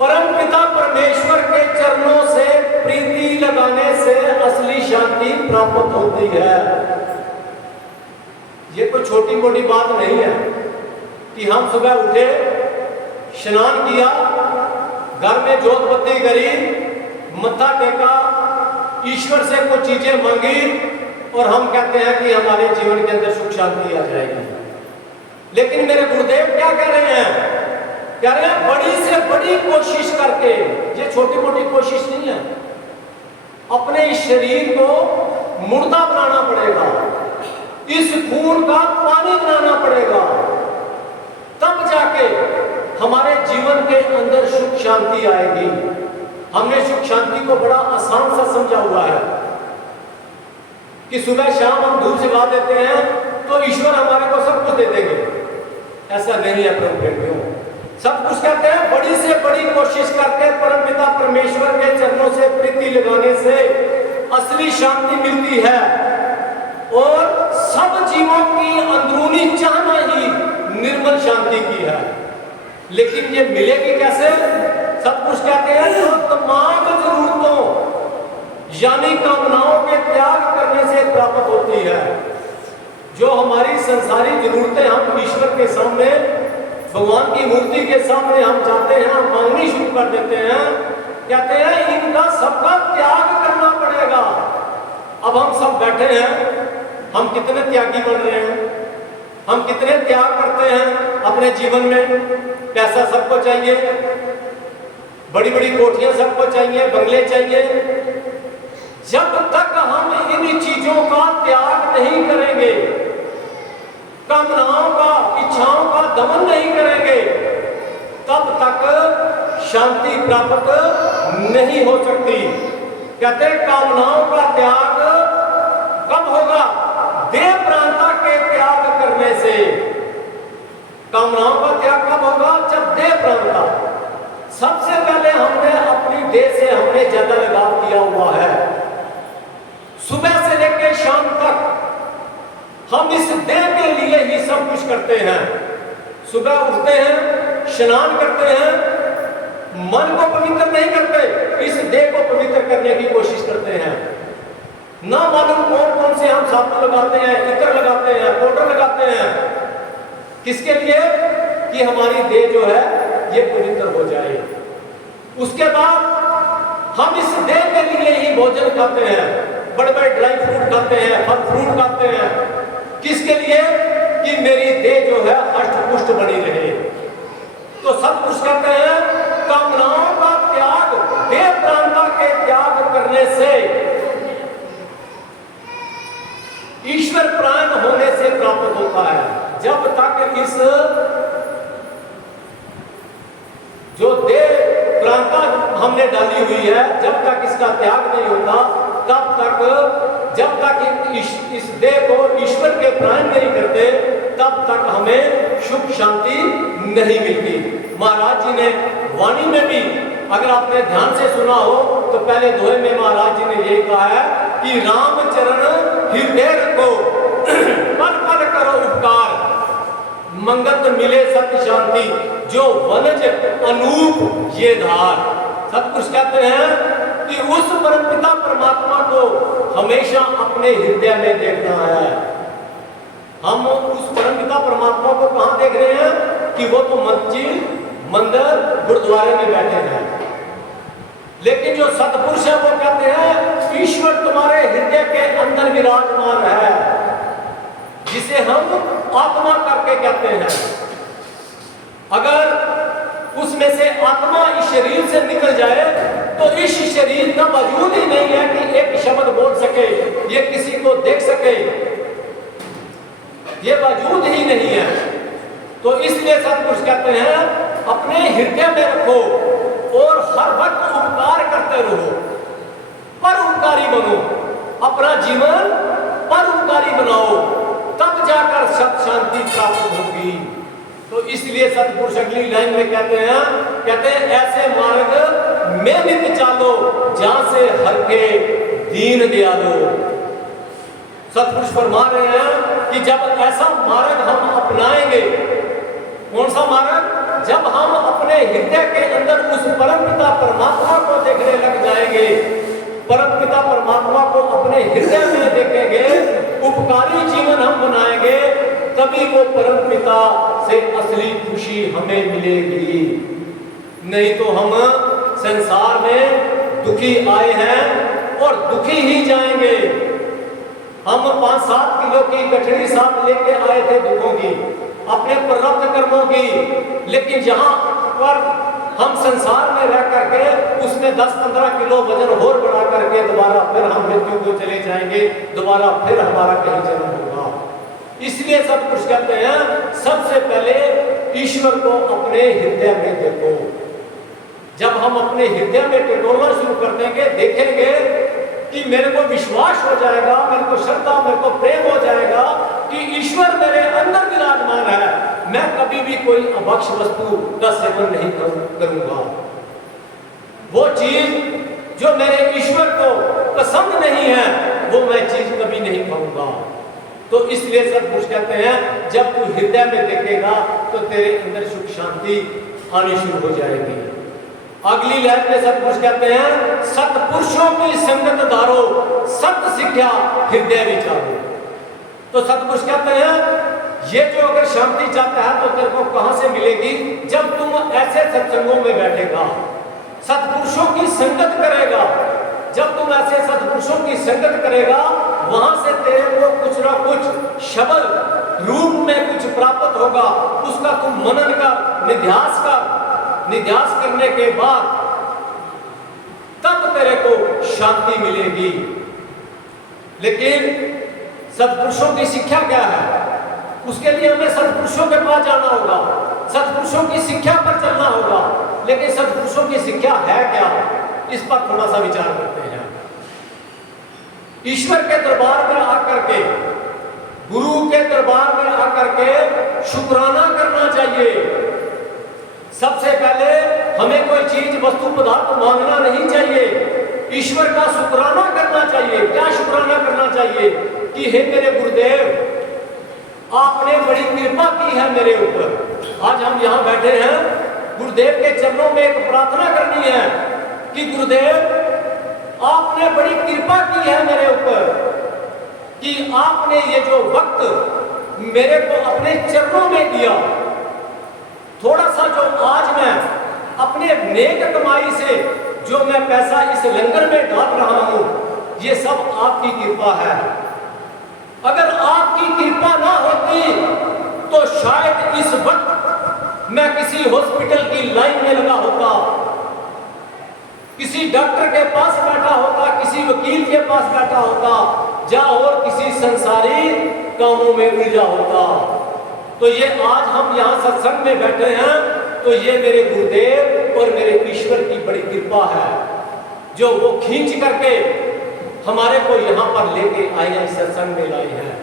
परम पिता परमेश्वर के चरणों से प्रीति लगाने से असली शांति प्राप्त होती है। ये कोई छोटी मोटी बात नहीं है कि हम सुबह उठे, स्नान किया, घर में जोत बत्ती करी, मत्था टेका, ईश्वर से कुछ चीजें मांगी और हम कहते हैं कि हमारे जीवन के अंदर सुख शांति आ जाएगी। लेकिन मेरे गुरुदेव क्या कह रहे हैं? कह रहे हैं बड़ी से बड़ी कोशिश करके। ये छोटी मोटी कोशिश नहीं है। अपने इस शरीर को मुर्दा बनाना पड़ेगा, इस खून का पानी बनाना पड़ेगा, तब जाके हमारे जीवन के अंदर सुख शांति आएगी। हमने सुख शांति को बड़ा आसान सा समझा हुआ है कि सुबह शाम हम धूप जला देते हैं तो ईश्वर हमारे को सब कुछ दे देंगे। ऐसा नहीं है प्रभु प्रेमियों। सब कुछ कहते हैं बड़ी से बड़ी कोशिश करके परमपिता परमेश्वर के चरणों से प्रीति लगाने से असली शांति मिलती है। और सब जीवों की अंदरूनी चाहना ही निर्मल शांति की है। लेकिन ये मिलेगी कैसे? सब कुछ कहते हैं जो तमाम जरूरतों यानी कामनाओं के त्याग करने से प्राप्त होती है। जो हमारी संसारी जरूरतें हम ईश्वर के सामने, भगवान की मूर्ति के सामने हम जाते हैं, हम मांगनी शुरू कर देते हैं, कहते हैं इनका सबका त्याग करना पड़ेगा। अब हम सब बैठे हैं, हम कितने त्यागी बन रहे हैं? हम कितने त्याग करते हैं अपने जीवन में? पैसा सबको चाहिए, बड़ी बड़ी कोठियां सबको चाहिए, बंगले चाहिए। जब तक हम इन चीजों का त्याग नहीं करेंगे, कामनाओं का, इच्छाओं का दमन नहीं करेंगे, तब तक शांति प्राप्त नहीं हो सकती। कहते हैं कामनाओं का त्याग कब होगा? देह प्रांता के त्याग करने से। कामनाओं का त्याग कब होगा? जब देह प्रांता। सबसे पहले हमने अपनी देह से हमने ज्यादा लगाव किया हुआ है। सुबह से लेकर शाम तक हम इस देह के लिए ही सब कुछ करते हैं। सुबह उठते हैं, स्नान करते हैं, मन को पवित्र नहीं करते, इस देह को पवित्र करने की कोशिश करते हैं। ना मालूम कौन कौन से हम साबुन लगाते हैं, इत्र लगाते हैं, पाउडर लगाते हैं। किसके लिए? कि हमारी देह जो है ये पवित्र हो जाए। उसके बाद हम इस देह के लिए ही भोजन खाते हैं, बड़े बड़े ड्राई फ्रूट खाते हैं, फल फ्रूट खाते हैं। किसके लिए? कि मेरी देह जो है हष्ट पुष्ट बनी रहे। तो सब कुछ कहते हैं कामनाओं का त्याग देह प्रांता के त्याग करने से, ईश्वर प्राण होने से प्राप्त होता है। जब तक इस जो देह प्रांता हमने डाली हुई है, जब तक इसका त्याग नहीं होता, तब तक जब तक इस देह को ईश्वर के प्राण नहीं करते, तब तक हमें सुख शांति नहीं मिलती। महाराज जी ने वाणी में भी, अगर आपने ध्यान से सुना हो तो पहले दोहे में महाराज जी ने यही कहा है कि रामचरण हृदय रखो, पल पल करो उपकार, मंगत मिले सत्य शांति, जो वनज अनूप ये धार। सब कुछ कहते हैं कि उस परमपिता परमात्मा को हमेशा अपने हृदय में देखना है। हम उस परमपिता परमात्मा को कहां देख रहे हैं? कि वो तो मस्जिद, मंदिर, गुरुद्वारे में बैठे हैं। लेकिन जो सत्पुरुष है वो कहते हैं ईश्वर तुम्हारे हृदय के अंदर विराजमान है, जिसे हम आत्मा करके कहते हैं। अगर उसमें से आत्मा इस शरीर से निकल जाए तो इस शरीर का वजूद ही नहीं है कि एक शब्द बोल सके, ये किसी को देख सके, ये वजूद ही नहीं है। तो इसलिए सत्पुरुष कहते हैं अपने हृदय में रखो और हर वक्त उपकार करते रहो, परोपकारी बनो, अपना जीवन परोपकारी बनाओ, तब जाकर सत शांति प्राप्त होगी। तो इसलिए सत्पुरुष अगली लाइन में कहते हैं ऐसे मार्ग में नित चालो जहां से हर के दीन दयालो। सत्पुरुष फरमा रहे हैं कि जब ऐसा मार्ग हम अपनाएंगे, कौन सा मार्ग? जब हम अपने हृदय के अंदर उस परमपिता परमात्मा को देखने लग जाएंगे, परमपिता परमात्मा को अपने हृदय में देखेंगे, उपकारी जीवन हम बनाएंगे, तभी वो परमपिता से असली खुशी हमें मिलेगी। नहीं तो हम संसार में दुखी आए हैं और दुखी ही जाएंगे। हम 5-7 किलो की गठरी साथ लेके आए थे दुखों की, अपने प्रारब्ध कर्मों की, लेकिन जहां पर हम संसार में रह करके उसमें 10-15 किलो वजन और बढ़ा करके दोबारा फिर हम मृत्यु को चले जाएंगे, दोबारा फिर हमारा कहीं जन्म होगा। इसलिए सत्पुरुष कहते हैं सबसे पहले ईश्वर को अपने हृदय में देखो। जब हम अपने हृदय में टटोलना शुरू कर देंगे, देखेंगे कि मेरे को विश्वास हो जाएगा, मेरे को श्रद्धा, मेरे को प्रेम हो जाएगा कि ईश्वर मेरे अंदर विराजमान है, मैं कभी भी कोई अभक्ष वस्तु का सेवन नहीं करूंगा। वो चीज जो मेरे ईश्वर को पसंद नहीं है वो मैं चीज कभी नहीं खाऊंगा। तो इसलिए सत्पुरुष कहते हैं जब तू हृदय में देखेगा तो तेरे अंदर सुख शांति आनी शुरू हो जाएगी। अगली लाइन में सत्पुरुष कहते हैं सत्पुरुषों की संगत धारो, सत्य शिक्षा हृदय विचारो। तो सत्पुरुष कहते हैं ये जो अगर शांति चाहता है तो तेरे को कहां से मिलेगी? जब तुम ऐसे सत्संगों में बैठेगा, सत्पुरुषों की संगत करेगा। जब तुम ऐसे सत्पुरुषों की संगत करेगा, वहां से तेरे को कुछ ना कुछ शब्द रूप में कुछ प्राप्त होगा, उसका तुम मनन कर, निध्यास करने के बाद तब तेरे को शांति मिलेगी। लेकिन सत्पुरुषों की शिक्षा क्या है? उसके लिए हमें सत्पुरुषों के पास जाना होगा, सत्पुरुषों की शिक्षा पर चलना होगा। लेकिन सत्पुरुषों की शिक्षा है क्या, इस पर थोड़ा सा विचार करते हैं। ईश्वर के दरबार में आकर के, गुरु के दरबार में आकर के शुक्राना करना चाहिए। सबसे पहले हमें कोई चीज, वस्तु, पदार्थ मांगना नहीं चाहिए, ईश्वर का शुक्राना करना चाहिए। क्या शुक्राना करना चाहिए? कि हे मेरे गुरुदेव, आपने बड़ी कृपा की है मेरे ऊपर। आज हम यहाँ बैठे हैं, गुरुदेव के चरणों में एक प्रार्थना करनी है कि गुरुदेव आपने बड़ी कृपा की है मेरे ऊपर, कि आपने ये जो वक्त मेरे को अपने चरणों में दिया, थोड़ा सा जो आज मैं अपने नेक कमाई से जो मैं पैसा इस लंगर में डाल रहा हूं, ये सब आपकी कृपा है। अगर आपकी कृपा ना होती तो शायद इस वक्त मैं किसी हॉस्पिटल की लाइन में लगा होता, किसी डॉक्टर के पास बैठा होता, किसी वकील के पास बैठा होता, या और किसी संसारी कामों में उलझा होता। तो ये आज हम यहाँ सत्संग में बैठे हैं तो ये मेरे गुरुदेव और मेरे ईश्वर की बड़ी कृपा है, जो वो खींच करके हमारे को यहाँ पर लेके आए हैं, सत्संग में लाए हैं।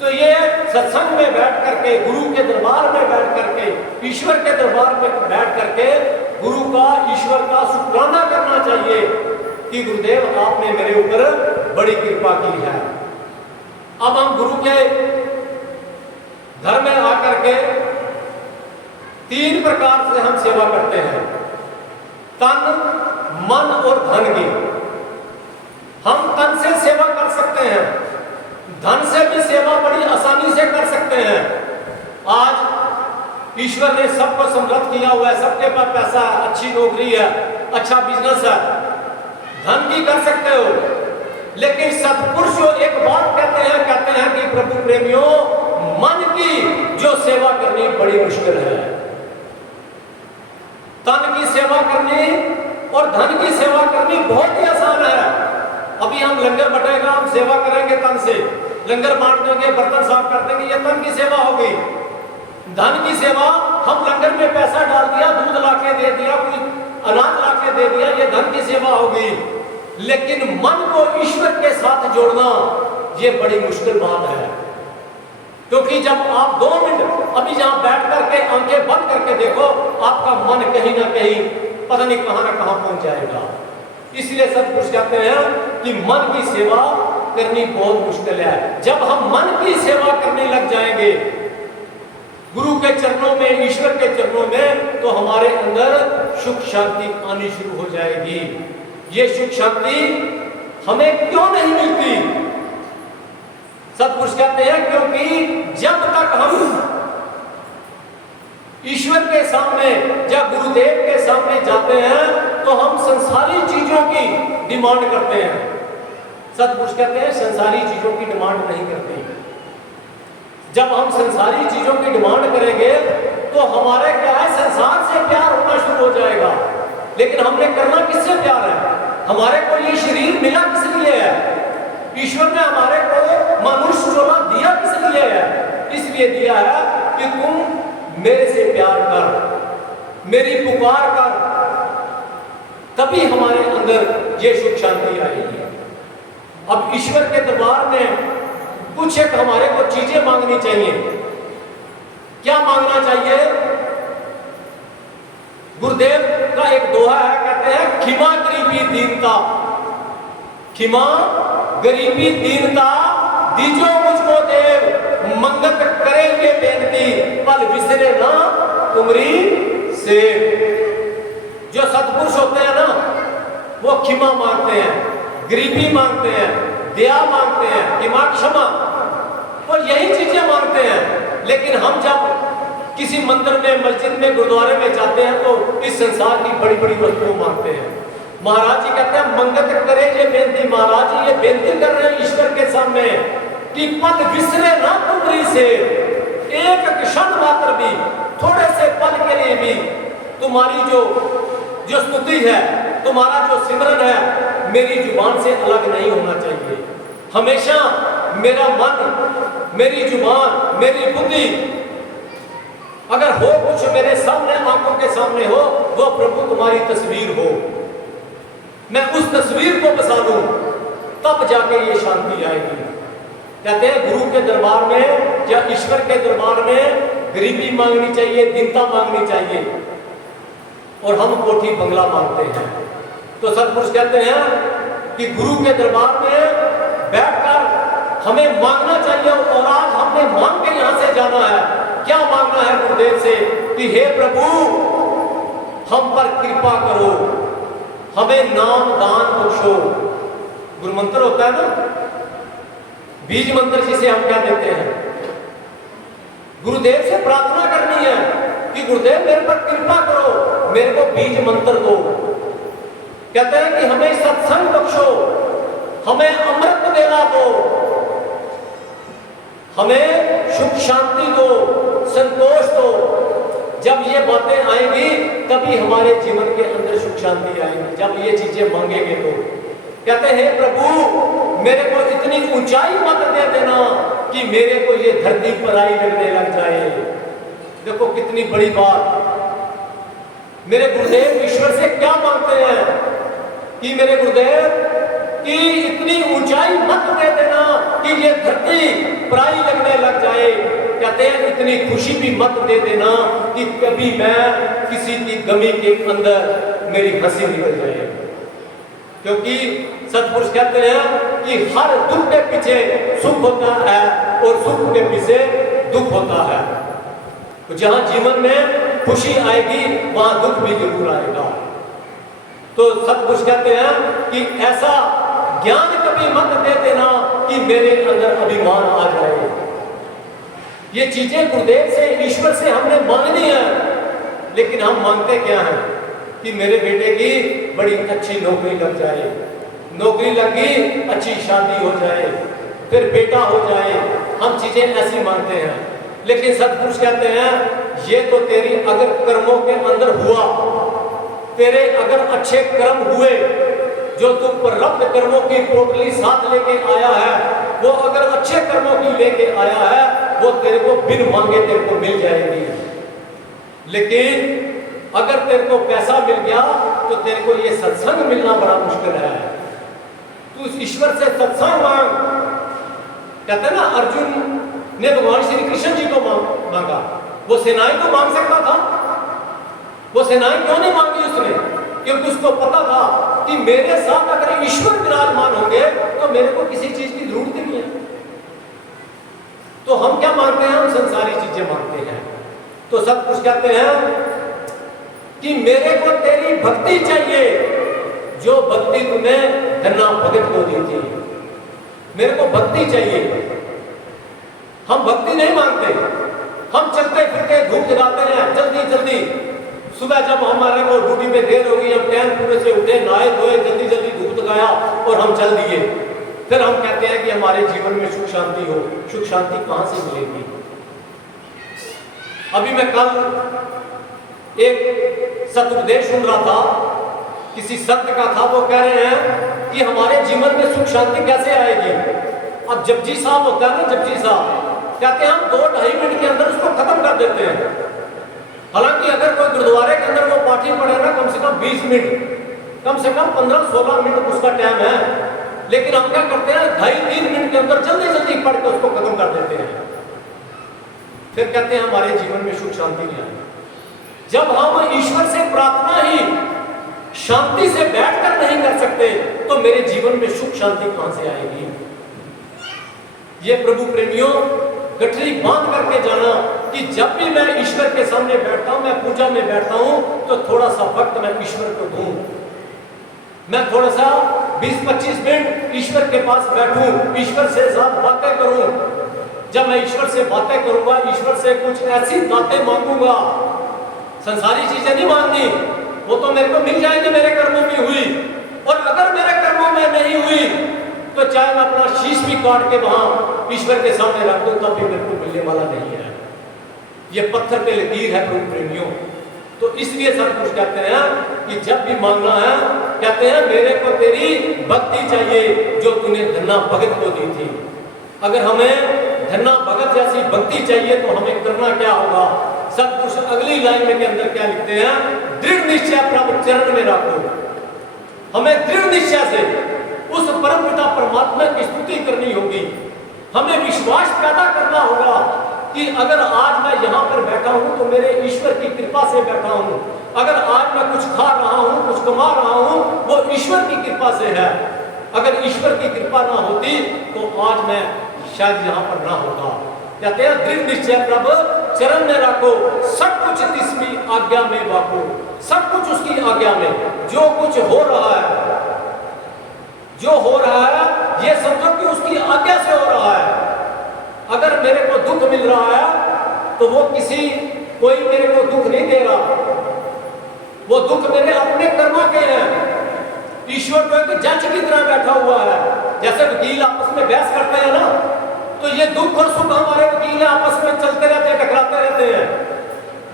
तो ये सत्संग में बैठ करके, गुरु के दरबार में बैठ करके, ईश्वर के दरबार में बैठ करके गुरु का, ईश्वर का शुक्राना करना चाहिए कि गुरुदेव आपने मेरे ऊपर बड़ी कृपा की है। अब हम गुरु के घर में आकर के 3 प्रकार से हम सेवा करते हैं, तन, मन और धन की। हम तन से सेवा कर सकते हैं, धन से भी सेवा बड़ी आसानी से कर सकते हैं। आज ईश्वर ने सबको समृद्ध किया हुआ है, सबके पास पैसा है, अच्छी नौकरी है, अच्छा बिजनेस है, धन की कर सकते हो, लेकिन सत्पुरुष जो एक बात कहते हैं कि प्रभु प्रेमियों, मन की जो सेवा करनी बड़ी मुश्किल है। तन की सेवा करनी और धन की सेवा करनी बहुत ही आसान है। अभी हम लंगर बटेगा, हम सेवा करेंगे तन से, लंगर बांट देंगे, बर्तन साफ कर देंगे, ये तन की सेवा होगी। धन की सेवा, हम लंगर में पैसा डाल दिया, दूध लाके दे दिया, कोई अनाज लाके दे दिया, ये धन की सेवा होगी। लेकिन मन को ईश्वर के साथ जोड़ना ये बड़ी मुश्किल बात है, क्योंकि जब आप 2 मिनट अभी जहां बैठ करके आंखें बंद करके देखो, आपका मन कहीं ना कहीं पता नहीं कहां ना कहां पहुंच जाएगा। इसलिए सत्पुरुष कहते हैं कि मन की सेवा करनी बहुत मुश्किल है। जब हम मन की सेवा करने लग जाएंगे गुरु के चरणों में, ईश्वर के चरणों में, तो हमारे अंदर सुख शांति आनी शुरू हो जाएगी। ये सुख शांति हमें क्यों नहीं मिलती? सत्पुरुष कहते हैं क्योंकि जब तक हम ईश्वर के सामने या गुरुदेव के सामने जाते हैं तो हम संसारी चीजों की डिमांड करते हैं। सत्पुरुष कहते हैं संसारी चीजों की डिमांड नहीं करते। जब हम संसारी चीजों की डिमांड करेंगे तो हमारे क्या है, संसार से प्यार होना शुरू हो जाएगा। लेकिन हमने करना किससे प्यार है? हमारे को ये शरीर मिला किस लिए है? ईश्वर ने हमारे को मनुष्य चोला दिया किस लिए है? इसलिए दिया है कि तुम मेरे से प्यार कर, मेरी पुकार कर, तभी हमारे अंदर ये सुख शांति आएगी। अब ईश्वर के दरबार में कुछ एक हमारे को चीजें मांगनी चाहिए। क्या मांगना चाहिए? गुरुदेव का एक दोहा है, कहते हैं खिमा गरीबी दीनता, खिमा गरीबी दीनता दीजो मुझको देव, मंगत करे ये बेनती, पल विसरे ना तुमरी से। जो सत्पुरुष होते हैं ना, वो खिमा मांगते हैं, गरीबी मांगते हैं, दया मांगते हैं, खिमा क्षमा, वो यही चीजें मांगते हैं। लेकिन हम जब किसी मंदिर में, मस्जिद में, गुरुद्वारे में जाते हैं तो इस संसार की बड़ी बड़ी वस्तुएं मांगते हैं। महाराज जी कहते हैं मंगत करे ये बेनती। महाराज जी ये बेनती कर रहे हैं ईश्वर के सामने कि पल विसरे ना तुमरी से, एक क्षण मात्र भी, थोड़े से पल के लिए भी तुम्हारी जो स्तुति है, तुम्हारा जो सिमरन है, मेरी जुबान से अलग नहीं होना चाहिए। हमेशा मेरा मन, मेरी जुबान, मेरी बुद्धि अगर हो कुछ मेरे सामने, आंखों के सामने हो, वो प्रभु तुम्हारी तस्वीर हो, मैं उस तस्वीर को बसा लूं, तब जाके ये शांति आएगी। कहते हैं गुरु के दरबार में या ईश्वर के दरबार में गरीबी मांगनी चाहिए, दीनता मांगनी चाहिए, और हम कोठी बंगला मांगते हैं। तो सत्पुरुष कहते हैं कि गुरु के दरबार में बैठकर हमें मांगना चाहिए। और आज हमने मांग के यहां से जाना है। क्या मांगना है गुरुदेव से? कि हे प्रभु हम पर कृपा करो, हमें नाम दान बख्शो। गुरु मंत्र होता है ना, बीज मंत्र जिसे हम क्या देते हैं। गुरुदेव से प्रार्थना करनी है कि गुरुदेव मेरे पर कृपा करो, मेरे को बीज मंत्र दो। कहते हैं कि हमें सत्संग बख्शो, हमें अमृत वेला दो, हमें सुख शांति दो, संतोष दो। जब ये बातें आएंगी तभी हमारे जीवन के अंदर सुख शांति आएगी, जब ये चीजें मांगेंगे तो। कहते हैं प्रभु मेरे को इतनी ऊंचाई मत दे देना कि मेरे को ये धरती पराई लगने लग जाए। देखो कितनी बड़ी बात। मेरे गुरुदेव ईश्वर से क्या मांगते हैं कि मेरे गुरुदेव कि इतनी ऊंचाई मत दे देना कि ये धरती पराई लगने लग जाए। कहते हैं इतनी खुशी भी मत दे देना कि कभी मैं किसी की गमी के अंदर मेरी हंसी निकल जाए। क्योंकि सत्पुरुष कहते हैं कि हर दुख के पीछे सुख होता है और सुख के पीछे दुख होता है। तो जहां जीवन में खुशी आएगी वहां दुख भी जरूर आएगा। तो सत्पुरुष कहते हैं कि ऐसा ज्ञान कभी मत दे देना कि मेरे अंदर अभिमान आ जाए। ये चीजें गुरुदेव से, ईश्वर से हमने मांगनी है, लेकिन हम मांगते क्या हैं कि मेरे बेटे की बड़ी अच्छी नौकरी लग जाए, नौकरी लगी, अच्छी शादी हो जाए, फिर बेटा हो जाए, हम चीजें ऐसी मानते हैं। लेकिन सतपुरुष कहते हैं ये तो तेरी अगर कर्मों के अंदर हुआ, तेरे अगर अच्छे कर्म हुए, जो तू प्रारब्ध कर्मों की पोटली साथ लेके आया है, वो अगर अच्छे कर्मों की लेके आया है, वो तेरे को बिन मांगे तेरे को मिल जाएगी। लेकिन अगर तेरे को पैसा मिल गया तो तेरे को ये सत्संग मिलना बड़ा मुश्किल है। तू इस ईश्वर से सत्संग मांग। कहते हैं ना, अर्जुन ने भगवान श्री कृष्ण जी को मांगा, वो सेनाएं तो मांग सकता था, वो सेनाएं क्यों नहीं मांगी उसने? क्योंकि उसको पता था कि मेरे साथ अगर ईश्वर विराजमान होंगे तो मेरे को किसी चीज की जरूरत ही नहीं है। तो हम क्या मांगते हैं? हम संसारी चीजें मांगते हैं। तो सतपुरुष कहते हैं कि मेरे को तेरी भक्ति चाहिए, जो भक्ति तूने धन्ना भगत को दी थी। मेरे को भक्ति चाहिए। हम भक्ति नहीं मांगते, हम चलते फिरते धूप जगाते हैं जल्दी जल्दी। सुबह जब हमारे को ड्यूटी में देर हो गई, हम टाइम पूरे से उठे, नहाए धोए, जल्दी जल्दी धूप जगाया और हम चल दिए। फिर हम कहते हैं कि हमारे जीवन में सुख शांति हो। सुख शांति कहां से मिलेगी? अभी मैं कल एक सत्उपदेश सुन रहा था, किसी संत का था, वो कह रहे हैं कि हमारे जीवन में सुख शांति कैसे आएगी। अब जपजी साहब होता है ना, जपजी साहब कहते हैं हम 2-2.5 मिनट के अंदर उसको खत्म कर देते हैं। हालांकि अगर कोई गुरुद्वारे के अंदर वो पाठी पढ़े ना, कम से कम 20 मिनट, कम से कम 15-16 मिनट उसका टाइम है। लेकिन हम क्या करते हैं, 2.5-3 मिनट के अंदर जल्दी जल्दी पढ़ के उसको खत्म कर देते हैं। फिर कहते हैं हमारे जीवन में सुख शांति नहीं आएगी। जब हम ईश्वर से प्रार्थना ही शांति से बैठकर नहीं कर सकते तो मेरे जीवन में सुख शांति कहां से आएगी? ये प्रभु प्रेमियों, गठरी बांध करके जाना कि जब भी मैं ईश्वर के सामने बैठता हूं, मैं पूजा में बैठता हूं, तो थोड़ा सा वक्त मैं ईश्वर को दूं। मैं थोड़ा सा 20-25 मिनट ईश्वर के पास बैठूं, ईश्वर से साथ बातें करूं। जब मैं ईश्वर से बातें करूंगा, ईश्वर से कुछ ऐसी बातें मांगूंगा, संसारी चीजें नहीं मांगनी, वो तो मेरे को मिल जाएगी मेरे कर्मों में हुई। और अगर मेरे कर्मों में नहीं हुई तो चाहे मैं अपना शीश भी काट के वहां ईश्वर के सामने रख दूं, तब भी मेरे को मिलने वाला नहीं है। ये पत्थर पे लकीर है प्रभु प्रेमियों। तो इसलिए सतपुरुष कहते हैं कि जब भी मांगना है, कहते हैं मेरे को तेरी भक्ति चाहिए जो तूने धन्ना भगत को दी थी। अगर हमें धन्ना भगत जैसी भक्ति चाहिए तो हमें करना क्या होगा? सतपुरुष अगली लाइन में के अंदर क्या लिखते हैं? दृढ़ निश्चय प्रभु चरण में रखो। हमें दृढ़ निश्चय से उस परम पिता परमात्मा की स्तुति करनी होगी। हमें विश्वास पैदा करना होगा कि अगर आज मैं यहाँ पर बैठा हूँ तो मेरे ईश्वर की कृपा से बैठा हूँ। अगर आज मैं कुछ खा रहा हूँ, कुछ कमा रहा हूँ, वो ईश्वर की कृपा से है। अगर ईश्वर की कृपा ना होती तो आज मैं शायद यहाँ पर ना होता। कहते हैं दृढ़ निश्चय प्रभु चरण में रखो, सब कुछ तिसकी आज्ञा में वाको। सब कुछ उसकी आज्ञा में, जो कुछ हो रहा है, जो हो रहा है ये समझो कि उसकी आज्ञा से हो रहा है। अगर मेरे को दुख मिल रहा है तो वो कोई मेरे को दुख नहीं दे रहा, वो दुख मेरे अपने कर्मों के हैं। ईश्वर तो एक जज की तरह बैठा हुआ है। जैसे वकील आपस में बहस करते हैं ना, तो ये दुख और सुख हमारे वकील आपस में चलते रहते हैं, टकराते रहते हैं।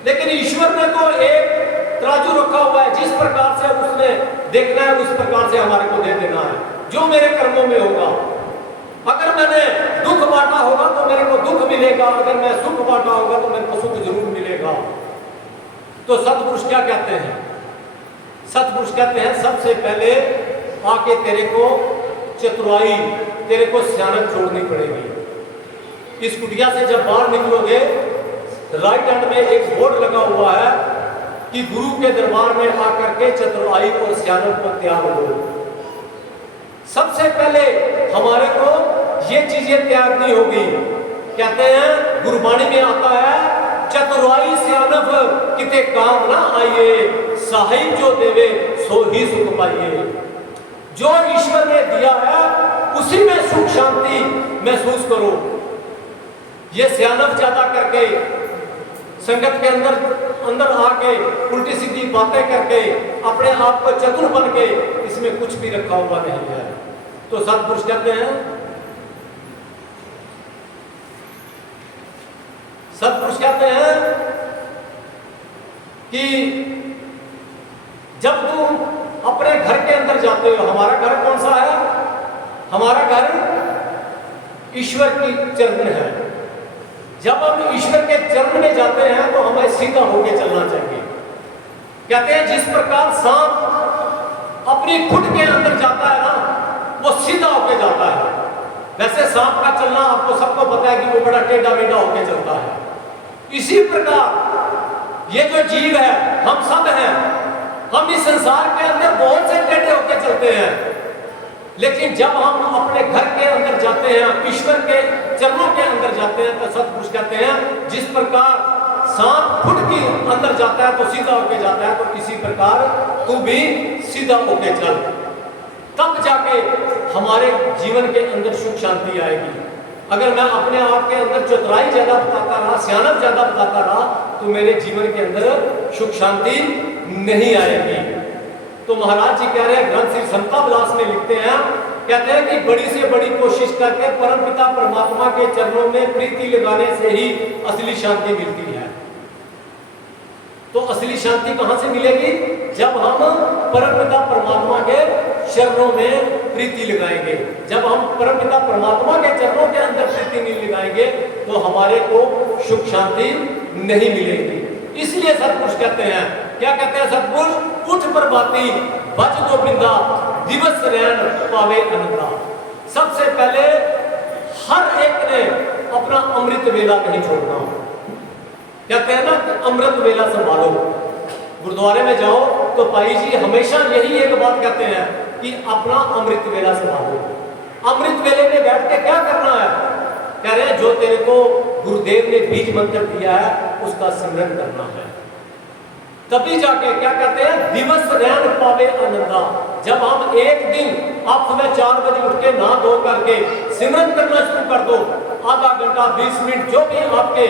लेकिन ईश्वर ने तो एक तराजू रखा हुआ है, जिस प्रकार से उसने देखना है उस प्रकार से हमारे को दे देना है, जो मेरे कर्मों में होगा। अगर मैंने दुख बांटा होगा तो मेरे को दुख मिलेगा, अगर मैं सुख बांटा होगा तो मेरे को सुख जरूर मिलेगा। तो सतपुरुष क्या कहते हैं? सतपुरुष कहते हैं सबसे पहले आके तेरे को चतुराई, तेरे को सियानत छोड़नी पड़ेगी। इस कुटिया से जब बाहर निकलोगे, राइट हैंड में एक बोर्ड लगा हुआ है कि गुरु के दरबार में आकर के चतुराई और सियानत को त्याग दो। सबसे पहले हमारे को ये चीजें त्यागनी होगी। कहते हैं गुरबाणी में आता है चतुराई सियानत किते काम ना आइए, साहिब जो देवे सो ही सुख पाइए। जो ईश्वर ने दिया है उसी में सुख शांति महसूस करो। ये सियानत ज्यादा करके संगत के अंदर अंदर आके उल्टी सीधी बातें करके अपने आप को चतुर बन के इसमें कुछ भी रखा हुआ नहीं है। तो सत्पुरुष कहते हैं, सत्पुरुष कहते हैं कि जब तुम अपने घर के अंदर जाते हो, हमारा घर कौन सा है? हमारा घर ईश्वर की चरण है। जब हम ईश्वर के चरण में जाते हैं तो हमें सीधा होके चलना चाहिए। कहते हैं जिस प्रकार सांप अपनी खुद के अंदर जाता है ना, वो सीधा होके जाता है। वैसे सांप का चलना आपको सबको पता है कि वो बड़ा टेढ़ा मेढ़ा होके चलता है। इसी प्रकार ये जो जीव है, हम सब हैं, हम इस संसार के अंदर बहुत से टेढ़े होके चलते हैं, लेकिन जब हम अपने घर के अंदर जाते हैं, ईश्वर के चरणों के अंदर जाते हैं, तो सत्पुरुष कहते हैं जिस प्रकार सांप खुद के अंदर जाता है तो सीधा होके जाता है, तो इसी प्रकार तू भी सीधा होके चल। तब जाके हमारे जीवन के अंदर सुख शांति आएगी। अगर मैं अपने आप के अंदर चतुराई ज्यादा बताता रहा, सियानत ज्यादा बताता रहा, तो मेरे जीवन के अंदर सुख शांति नहीं आएगी। तो महाराज जी कह रहे हैं, ग्रंथ श्री समता विलास में लिखते हैं, कहते हैं कि बड़ी से बड़ी कोशिश करके परमपिता परमात्मा के चरणों में प्रीति लगाने से ही असली शांति मिलती है। तो असली शांति कहां से मिलेगी? जब हम परमपिता परमात्मा के चरणों में प्रीति लगाएंगे। जब हम परमपिता परमात्मा के चरणों के अंदर प्रीति नहीं लगाएंगे तो हमारे को सुख शांति नहीं मिलेगी। इसलिए सत्पुरुष कहते हैं, क्या कहते हैं सत्पुरुष? उठ प्रभाती भज गोविंदा दिवस रैन पावे अनंता। सबसे पहले हर एक ने अपना अमृत वेला नहीं छोड़ना। कहते हैं ना, अमृत वेला संभालो। गुरुद्वारे में जाओ तो भाई जी हमेशा यही एक बात कहते हैं कि अपना अमृत वेला संभालो। अमृत वेले में बैठ के क्या करना है? कह रहे हैं जो तेरे को गुरुदेव ने बीज मंत्र दिया है उसका सिमरन करना है। तभी जाके क्या कहते हैं? दिवस रैन पावे आनंदा। जब हम एक दिन आप सुबह 4 बजे उठ के नहा धो करके सिमरन करना शुरू कर दो, आधा घंटा 20 मिनट जो भी आपके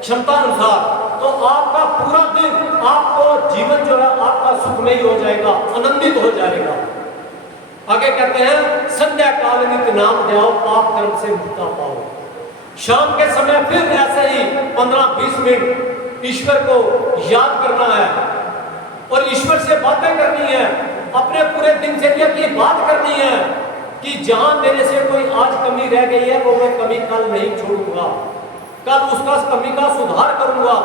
क्षमता अनुसार, तो आपका पूरा दिन, आपको जीवन जो है आपका सुखमय हो जाएगा, आनंदित हो जाएगा। आगे कहते हैं संध्या काल नित नाम ध्याओ पाप कर्म से मुक्ता पाओ। शाम के समय फिर ऐसे ही 15-20 मिनट ईश्वर को याद करना है और ईश्वर से बातें करनी है। अपने पूरे दिनचर्या की बात करनी है कि जहां मेरे से कोई आज कमी रह गई है वो मैं कमी कल नहीं छोड़ूंगा, कल उसका कमी का सुधार करूंगा,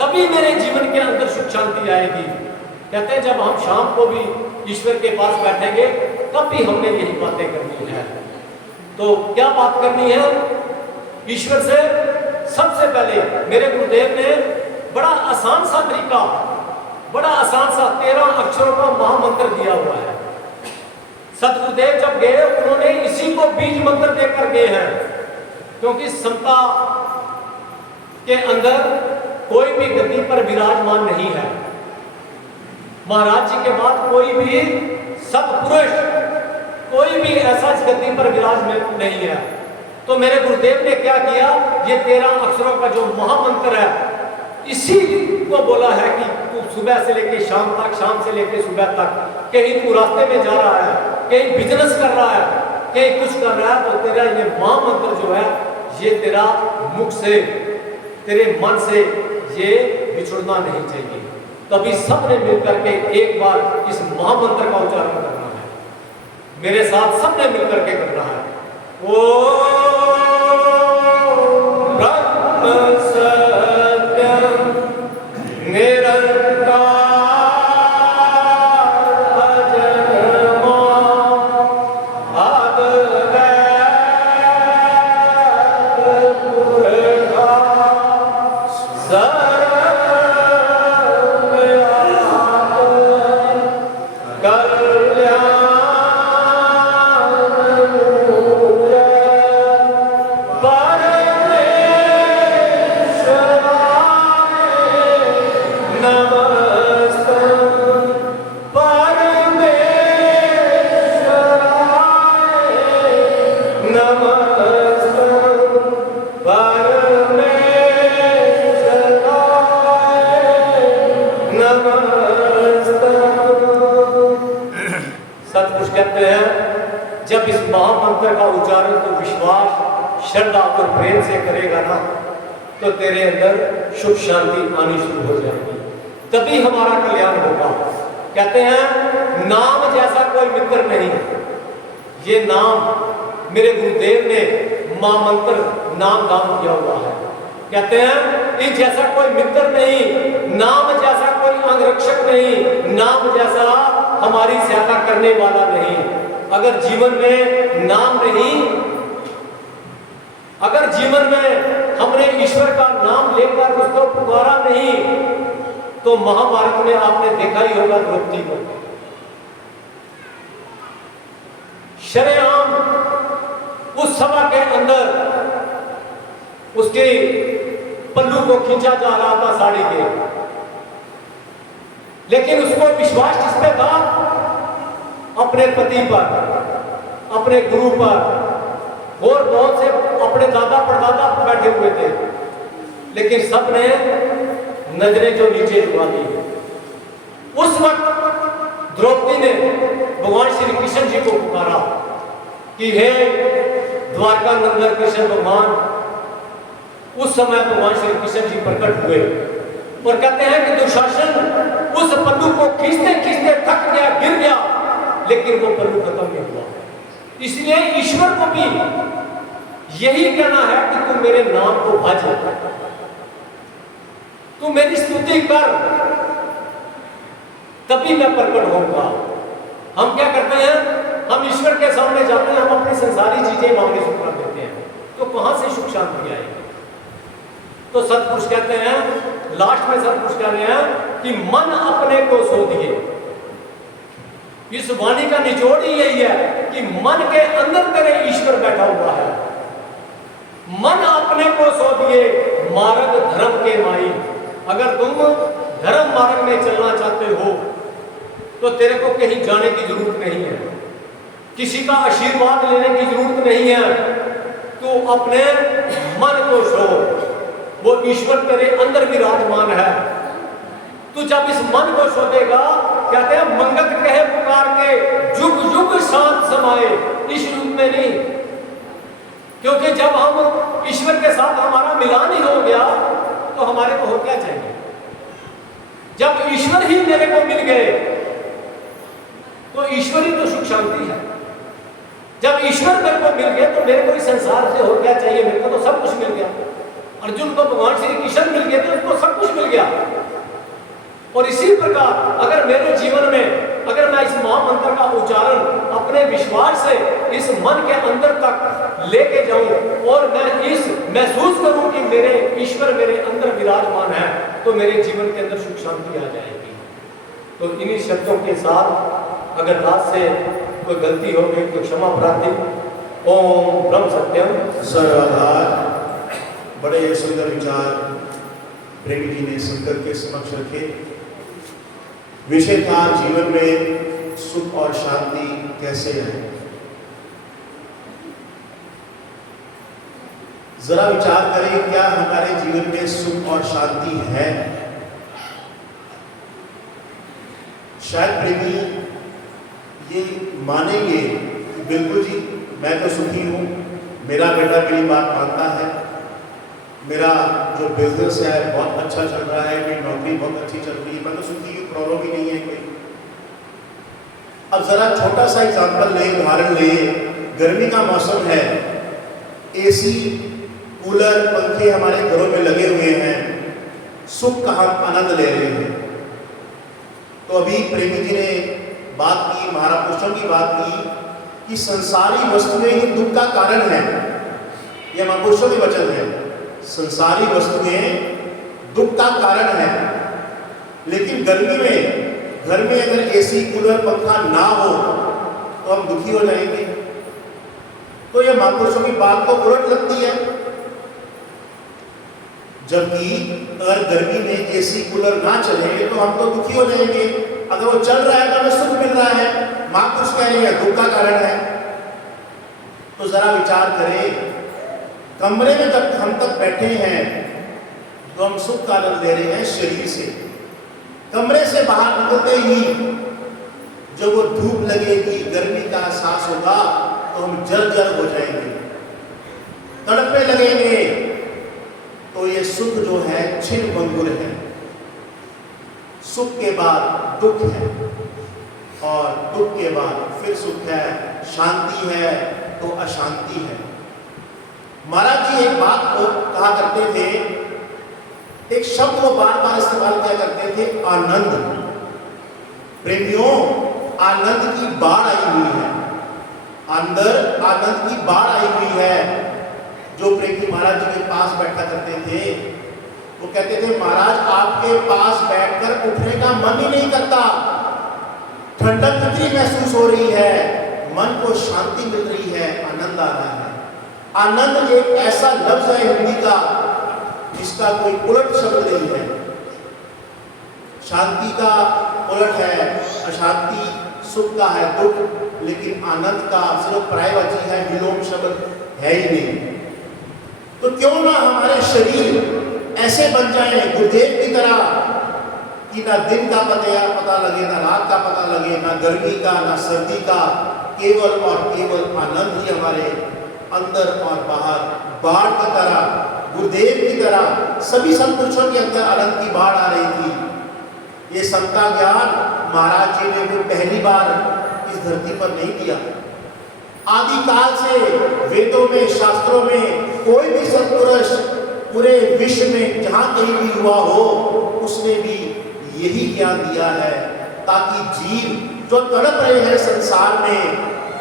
तभी मेरे जीवन के अंदर सुख शांति आएगी। कहते हैं जब हम शाम को भी ईश्वर के पास बैठेंगे तब भी हमने यही बातें करनी है। तो क्या बात करनी है ईश्वर से? सबसे पहले मेरे गुरुदेव ने बड़ा आसान सा तरीका, बड़ा आसान सा 13 अक्षरों का महामंत्र दिया हुआ है। सतगुरुदेव जब गए उन्होंने इसी को बीज मंत्र देकर गए हैं, क्योंकि समता के अंदर कोई भी गद्दी पर विराजमान नहीं है। महाराज जी के बाद कोई भी सत्पुरुष, कोई भी ऐसा इस गद्दी पर विराजमान नहीं है। तो मेरे गुरुदेव ने क्या किया? ये 13 अक्षरों का जो महामंत्र है, इसी को बोला है कि तू सुबह से लेकर शाम तक, शाम से लेकर सुबह तक, कहीं तू रास्ते में जा रहा है, कहीं बिजनेस कर रहा है, कहीं कुछ कर रहा है, तो तेरा ये महामंत्र जो है ये तेरा मुख से, तेरे मन से ये बिछुड़ना नहीं चाहिए। तभी सबने मिलकर के एक बार इस महामंत्र का उच्चारण करना है। मेरे साथ सबने मिलकर के करना है। ओ ब्रह्म सत्यम निरंकार अजन्मा अद्वैत पुरखा कल्याण सतपुरुष कहते हैं जब इस महामंत्र का उच्चारण तो विश्वास, श्रद्धा और प्रेम से करेगा ना, तो तेरे अंदर सुख शांति आनी शुरू हो जाएगी, तभी हमारा कल्याण होगा। कहते हैं नाम जैसा कोई मित्र नहीं। ये नाम मेरे गुरुदेव ने महामंत्र नाम दान किया हुआ है। कहते हैं इस जैसा कोई मित्र नहीं, नाम जैसा कोई अंगरक्षक नहीं, नाम जैसा हमारी सहायता करने वाला नहीं। अगर जीवन में नाम नहीं, अगर जीवन में हमने ईश्वर का नाम लेकर उसको पुकारा नहीं, तो महाभारत में आपने देखा ही होगा द्रौपदी को शरेआम उस सभा के अंदर उसके पल्लू को खींचा जा रहा था साड़ी के, लेकिन उसको विश्वास किस पे था? अपने पति पर, अपने गुरु पर, और बहुत से अपने दादा परदादा बैठे हुए थे, लेकिन सबने नजरें जो नीचे झुका दी। उस वक्त द्रौपदी ने भगवान श्री कृष्ण जी को पुकारा कि हे द्वारका नंदन कृष्ण भगवान। उस समय भगवान श्री कृष्ण जी प्रकट हुए और कहते हैं कि दुशासन उस पल्लू को खींचते खींचते थक गया, गिर गया, लेकिन वो पल्लू खत्म नहीं हुआ। इसलिए ईश्वर को भी यही कहना है कि तू मेरे नाम को भज, तू मेरी स्तुति कर, तभी मैं प्रकट होऊंगा। हम क्या करते हैं? हम ईश्वर के सामने जाते हैं, हम अपनी संसारी चीजें मांगने शुरू कर देते हैं, तो कहां से सुख शांति आएगी? तो सतपुरुष कहते हैं, लास्ट में सतपुरुष कह रहे हैं कि मन अपने को सो दिए। इस वाणी का निचोड़ ही यही है कि मन के अंदर तेरे ईश्वर बैठा हुआ है। मन अपने को सो दिए मार्ग धर्म के माई। अगर तुम धर्म मार्ग में चलना चाहते हो तो तेरे को कहीं जाने की जरूरत नहीं है, किसी का आशीर्वाद लेने की जरूरत नहीं है। तू अपने मन को सो, वो ईश्वर तेरे अंदर विराजमान है। तू जब इस मन को सो देगा, कहते हैं मंगत कहे पुकार के जुग जुग शांत समाए, इस युग में नहीं। क्योंकि जब हम ईश्वर के साथ हमारा मिलान ही हो गया तो हमारे को हो क्या चाहिए? जब ईश्वर ही मेरे को मिल गए तो ईश्वर ही तो सुख शांति है। जब ईश्वर मेरे को मिल गए तो मेरे को इस संसार से हो क्या चाहिए? मेरे को तो सब कुछ मिल गया। अर्जुन को भगवान श्री कृष्ण मिल गए थे, उसको सब कुछ मिल गया। और इसी प्रकार अगर मेरे जीवन में अगर मैं इस महामंत्र का उच्चारण अपने विश्वास से इस मन के अंदर तक लेके जाऊं और मैं इस महसूस करूं कि मेरे ईश्वर मेरे अंदर विराजमान है, तो मेरे जीवन के अंदर सुख शांति आ जाएगी। तो इन्हीं शब्दों के साथ अगर रात से कोई गलती हो गई तो क्षमा प्रार्थी। ओम ब्रह्म सत्यम सर्वधार। बड़े सुंदर विचार प्रेमी जी ने शंकर के समक्ष रखे। विषय था जीवन में सुख और शांति कैसे है। जरा विचार करें, क्या हमारे जीवन में सुख और शांति है? शायद प्रेमी ये मानेंगे कि बिल्कुल जी मैं तो सुखी हूं, मेरा बेटा मेरी बात मानता है, मेरा जो बिजनेस है बहुत अच्छा चल रहा है, मेरी नौकरी बहुत अच्छी चल रही है, मैं तो सुखी हूँ, प्रॉब्लम ही नहीं है कोई। अब जरा छोटा सा एग्जाम्पल ले, उदाहरण ले। गर्मी का मौसम है, एसी कूलर पंखे हमारे घरों में लगे हुए हैं, सुख का हम आनंद ले रहे हैं। तो अभी प्रेमी जी ने बात की, महापुरुषों की बात की कि संसारी वस्तुएं ही दुख का कारण है। यह महापुरुषों के वचन है, संसारी वस्तुएं दुख का कारण है। लेकिन गर्मी में घर में अगर एसी कूलर पंखा ना हो तो हम दुखी हो जाएंगे। तो यह महापुरुषों की बात को उलट लगती है। जबकि अगर गर्मी में एसी कूलर ना चले तो हम तो दुखी हो जाएंगे। अगर वो चल रहा है तो हमें सुख मिल रहा है, महापुरुष कह रहे हैं दुख का कारण है। तो जरा विचार करें, कमरे में जब हम तक बैठे हैं तो हम सुख का आनंद ले रहे हैं शरीर से। कमरे से बाहर निकलते ही जब वो धूप लगेगी, गर्मी का एहसास होगा तो हम जल जल हो जाएंगे, तड़पने लगेंगे। तो ये सुख जो है छिन्न भंगुर है। सुख के बाद दुख है और दुख के बाद फिर सुख है, शांति है तो अशांति है। महाराज जी एक बात को कहा करते थे, एक शब्द वो बार बार इस्तेमाल किया करते थे, आनंद। प्रेमियों, आनंद की बाढ़ आई हुई है, अंदर आनंद की बाढ़ आई हुई है। जो प्रेमी महाराज जी के पास बैठा करते थे वो कहते थे, महाराज आपके पास बैठकर उठने का मन ही नहीं करता, ठंडक इतनी महसूस हो रही है, मन को शांति मिल रही है, आनंद आ रहा है। आनंद एक ऐसा लफ्ज है हिंदी का जिसका कोई उलट शब्द नहीं है। शांति का उलट है अशांति, सुख का है दुख, लेकिन आनंद का सिर्फ पर्यायवाची है, विलोम शब्द है ही नहीं। तो क्यों ना हमारे शरीर ऐसे बन जाए गुरुदेव की तरह कि ना दिन का पता लगे, ना रात का पता लगे, ना गर्मी का ना सर्दी का, केवल और केवल आनंद ही हमारे अंदर और बाहर बाढ़ की तरह, गुरुदेव की तरह सभी सत्पुरुषों के अंदर आनंद की बाढ़ आ रही थी। ये सबका ज्ञान महाराज जी ने वो पहली बार इस धरती पर नहीं दिया। आदिकाल से वेदों में, शास्त्रों में कोई भी सत्पुरुष पूरे विश्व में जहां कहीं भी हुआ हो, उसने भी यही ज्ञान दिया है, ताकि जीव जो तड़प रहे हैं संसार में,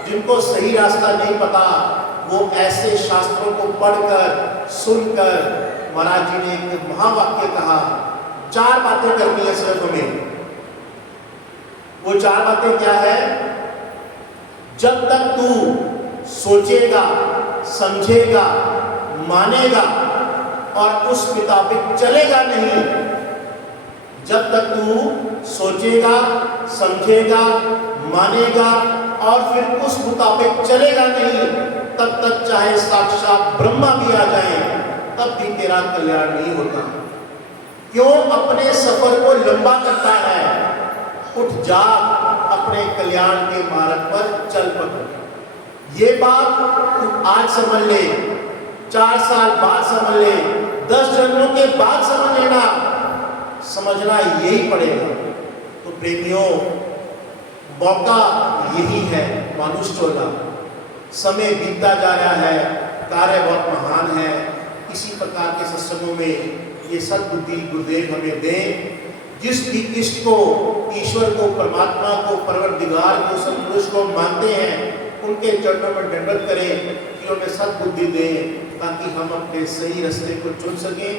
जिनको सही रास्ता नहीं पता, वो ऐसे शास्त्रों को पढ़कर सुनकर, महाराज जी ने एक महावाक्य कहा, 4 बातें करनी है सिर्फ हमें। वो 4 बातें क्या है? जब तक तू सोचेगा, समझेगा, मानेगा और उस मुताबिक चलेगा नहीं, जब तक तू सोचेगा, समझेगा, मानेगा और फिर उस मुताबिक चलेगा नहीं, तब तक चाहे साक्षात ब्रह्मा भी आ जाए, तब भी तेरा कल्याण नहीं होता। क्यों अपने सफर को लंबा करता है? उठ जा, अपने कल्याण के मार्ग पर चल पड़। ये बात तू आज समझ ले, 4 साल बाद समझ ले, 10 जन्मों के बाद समझ लेना, समझना यही पड़ेगा। तो प्रेमियों, मौका यही है, मानुष टोला। समय बीतता जा रहा है, कार्य बहुत महान है। इसी प्रकार के सत्संगों में ये सद्बुद्धि गुरुदेव हमें दें, जिस भी इष्ट को, ईश्वर को, परमात्मा को, परवरदिगार को, सत्पुरुष को मानते हैं, उनके चरणों में दंडवत करें कि उन्हें सद्बुद्धि दें, ताकि हम अपने सही रास्ते को चुन सकें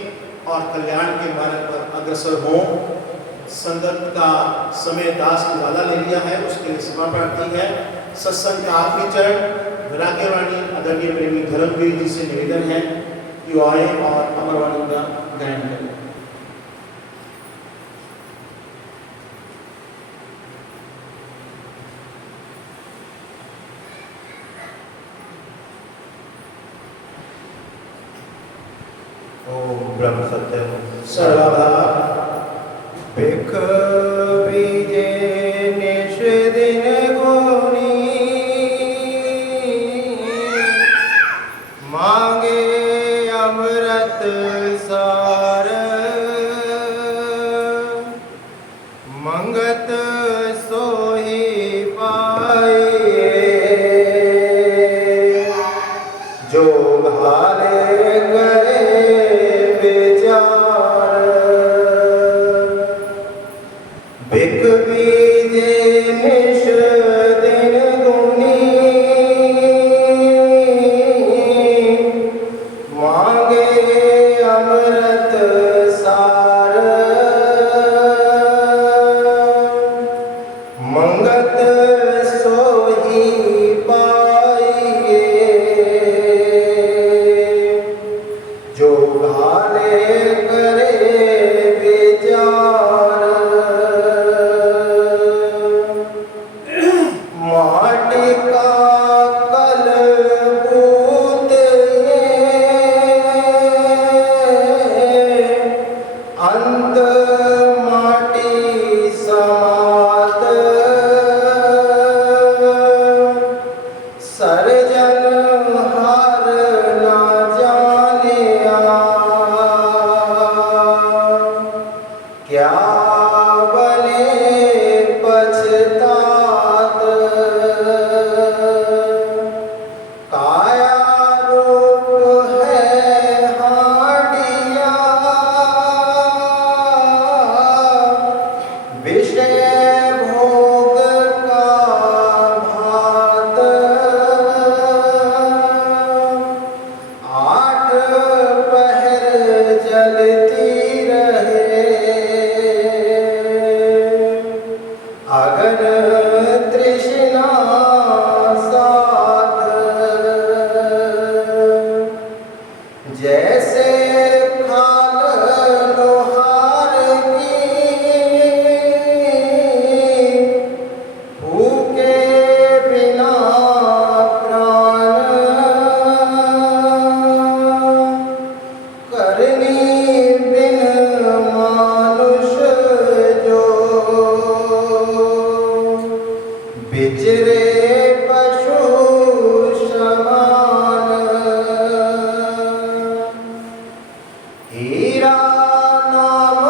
और कल्याण के मार्ग पर अग्रसर हों। संगत का समय दास की वादा ले लिया है, उसके लिए क्षमा प्रार्थी है। सत्संग का आखिरी चरण विराग्यवाणी आदरणीय प्रेमी धर्मवीर जी से निवेदन है कि आए और अमरवाणी का गायन करें। ब्रह्म सत्यम सर्वदा भिख बीजे निश दिन गुनी मांगे अमृत सार मंगत सोही पाए जो भाले करे भिख बीजे निश दिन गुनी मांगे अमृत सार मंगत सोही पाइए जो भाले करे विचार माटी का कलबूत अंत माटी समात काया रूप है हांडिया, विषय भोग का भात, आठ पहर जलती रहे, अगन तृष्णा साथ, जैसे खाल लोहार की, भूखे बिना प्राण, करनी बिन मानुष जो, बिचरे पशु समान, हीरा नाम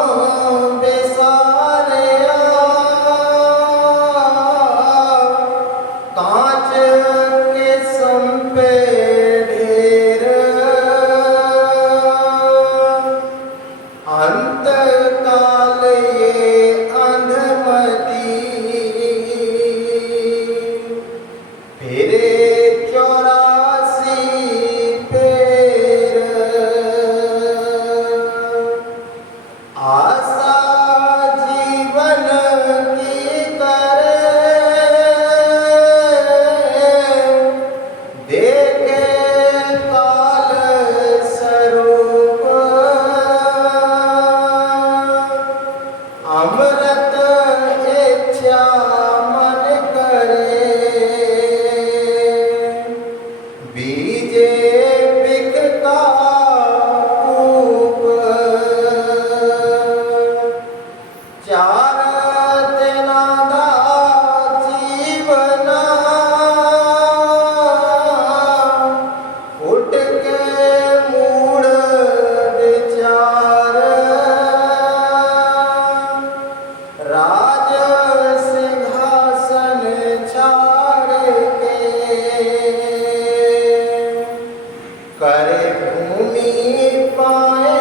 बेसारया, कांच के संपे ढेर, अंत काल ये अंधमती, फिरे 84 फेर, आशा जीवन की करे, देखे काल स्वरूप, अमृत इच्छा मन करे, बीजे बिक का कूप, चार तेना दा जीवना, उठ के मूड विचार, राज सिंहासन छाड़ के, करे भूमि पाए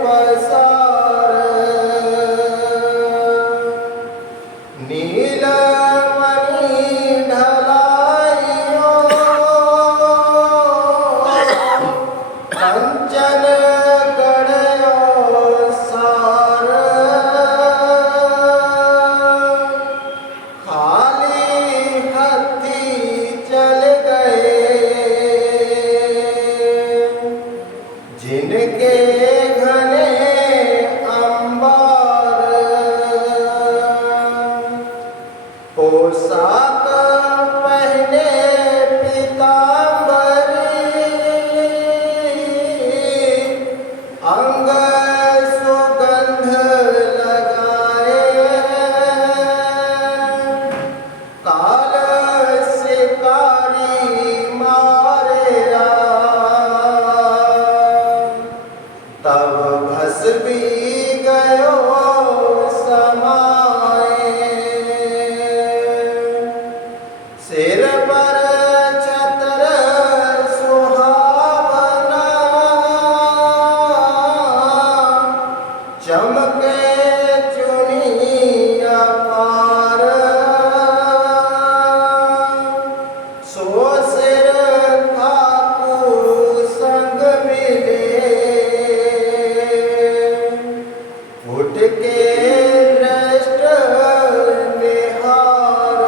पसार, नीलमणि ढलाइयो, कंचन गढ़यो सार, खाली हथी चल गए, जिनके घने अंबार, पोशाक पहने पीतांबरी, अंग सुगंध लगाए, काल शिकारी मारया, तब भस्मी गयो समाए, सिर पर छत्र सुहावना, चमके चुनिया पार, सो सिर खाकू संग मिले, उठ के दृष्ट निहार,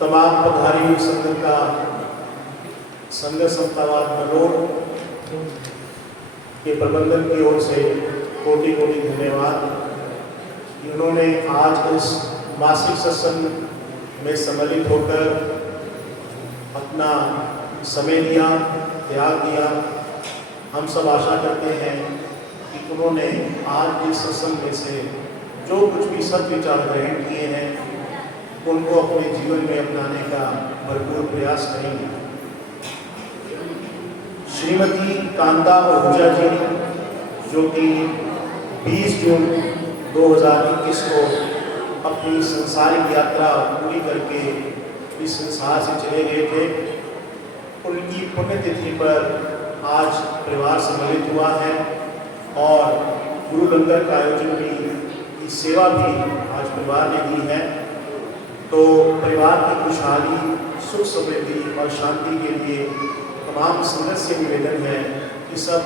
तमाम पधारी संघ का संघ संस्थावाद मलोट के प्रबंधन की ओर से कोटि कोटि धन्यवाद। कि उन्होंने आज इस मासिक सत्संग में सम्मिलित होकर अपना समय दिया, त्याग दिया। हम सब आशा करते हैं कि उन्होंने आज इस सत्संग में से जो कुछ भी सद्विचार ग्रहण किए हैं उनको अपने जीवन में अपनाने का भरपूर प्रयास करेंगे। श्रीमती कांता आहूजा जी, जो कि 20 जून 2021 को अपनी संसारिक यात्रा पूरी करके इस संसार से चले गए थे, उनकी पुण्यतिथि पर आज परिवार सम्मिलित हुआ है और गुरु लंगर का आयोजन भी की सेवा भी आज परिवार ने दी है। तो परिवार की खुशहाली, सुख समृद्धि और शांति के लिए तमाम संगत से निवेदन है कि सब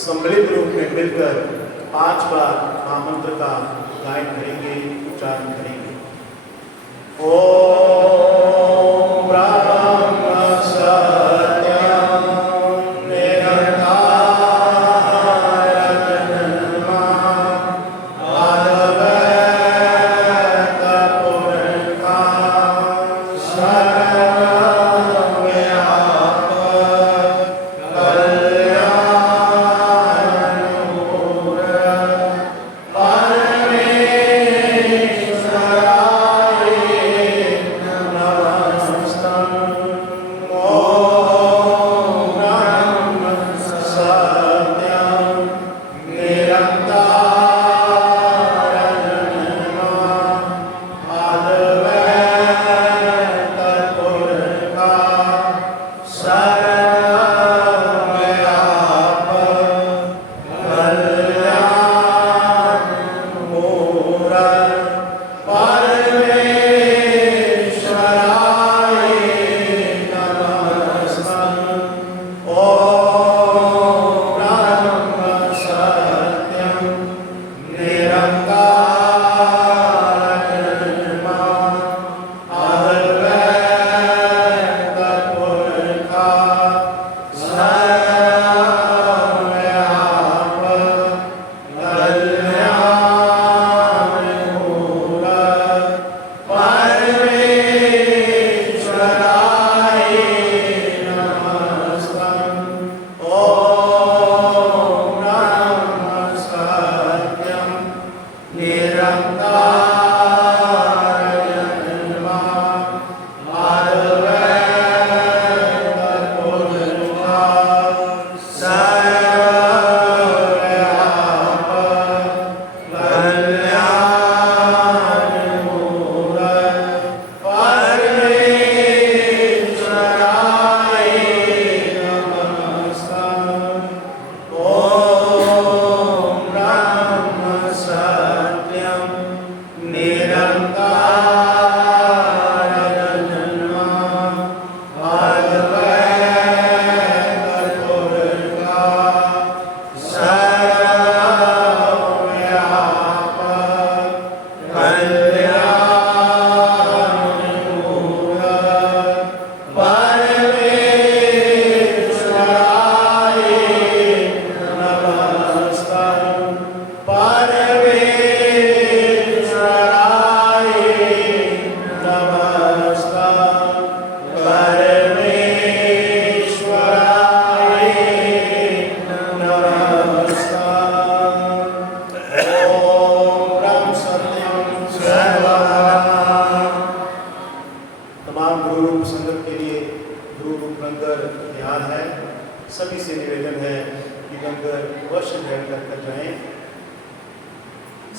सम्मिलित रूप में मिलकर 5 बार महामंत्र का गायन करेंगे, उच्चारण करेंगे। ओम ब्रह्म सत्यम निरंकार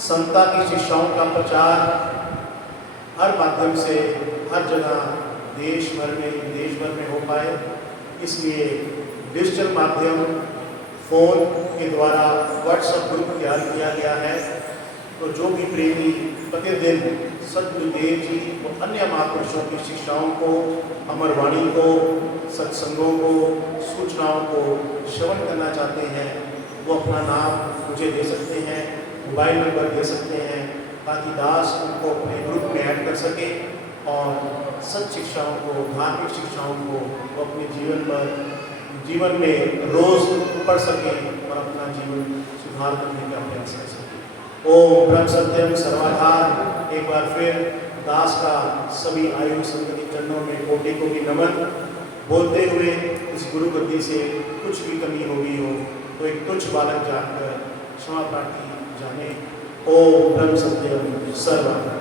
संता की शिक्षाओं का प्रचार हर माध्यम से हर जगह देश भर में हो पाए, इसलिए डिजिटल माध्यम फ़ोन के द्वारा व्हाट्सएप ग्रुप तैयार किया गया है। तो जो भी प्रेमी प्रतिदिन सद्गुरुदेव जी और अन्य महापुरुषों की शिक्षाओं को, अमरवाणी को, सत्संगों को, सूचनाओं को श्रवण करना चाहते हैं, वो अपना नाम मुझे दे सकते हैं, मोबाइल नंबर दे सकते हैं, ताकि दास उनको अपने ग्रुप में ऐड कर सके और सत शिक्षाओं को, धार्मिक शिक्षाओं को वो अपने जीवन में रोज़ पढ़ सकें और अपना जीवन सुधार करने का प्रयास कर सकें। ओम ब्रह्म सत्यम सर्वाधार। एक बार फिर दास का सभी आयु संत के चरणों में कोटि को भी नमन, बोलते हुए इस गुरु गद्दी से कुछ भी कमी हो गई हो तो एक तुच्छ बालक जानकर क्षमा प्रार्थी जाने। ओम ब्रह्म सत्यम सर्वाधार।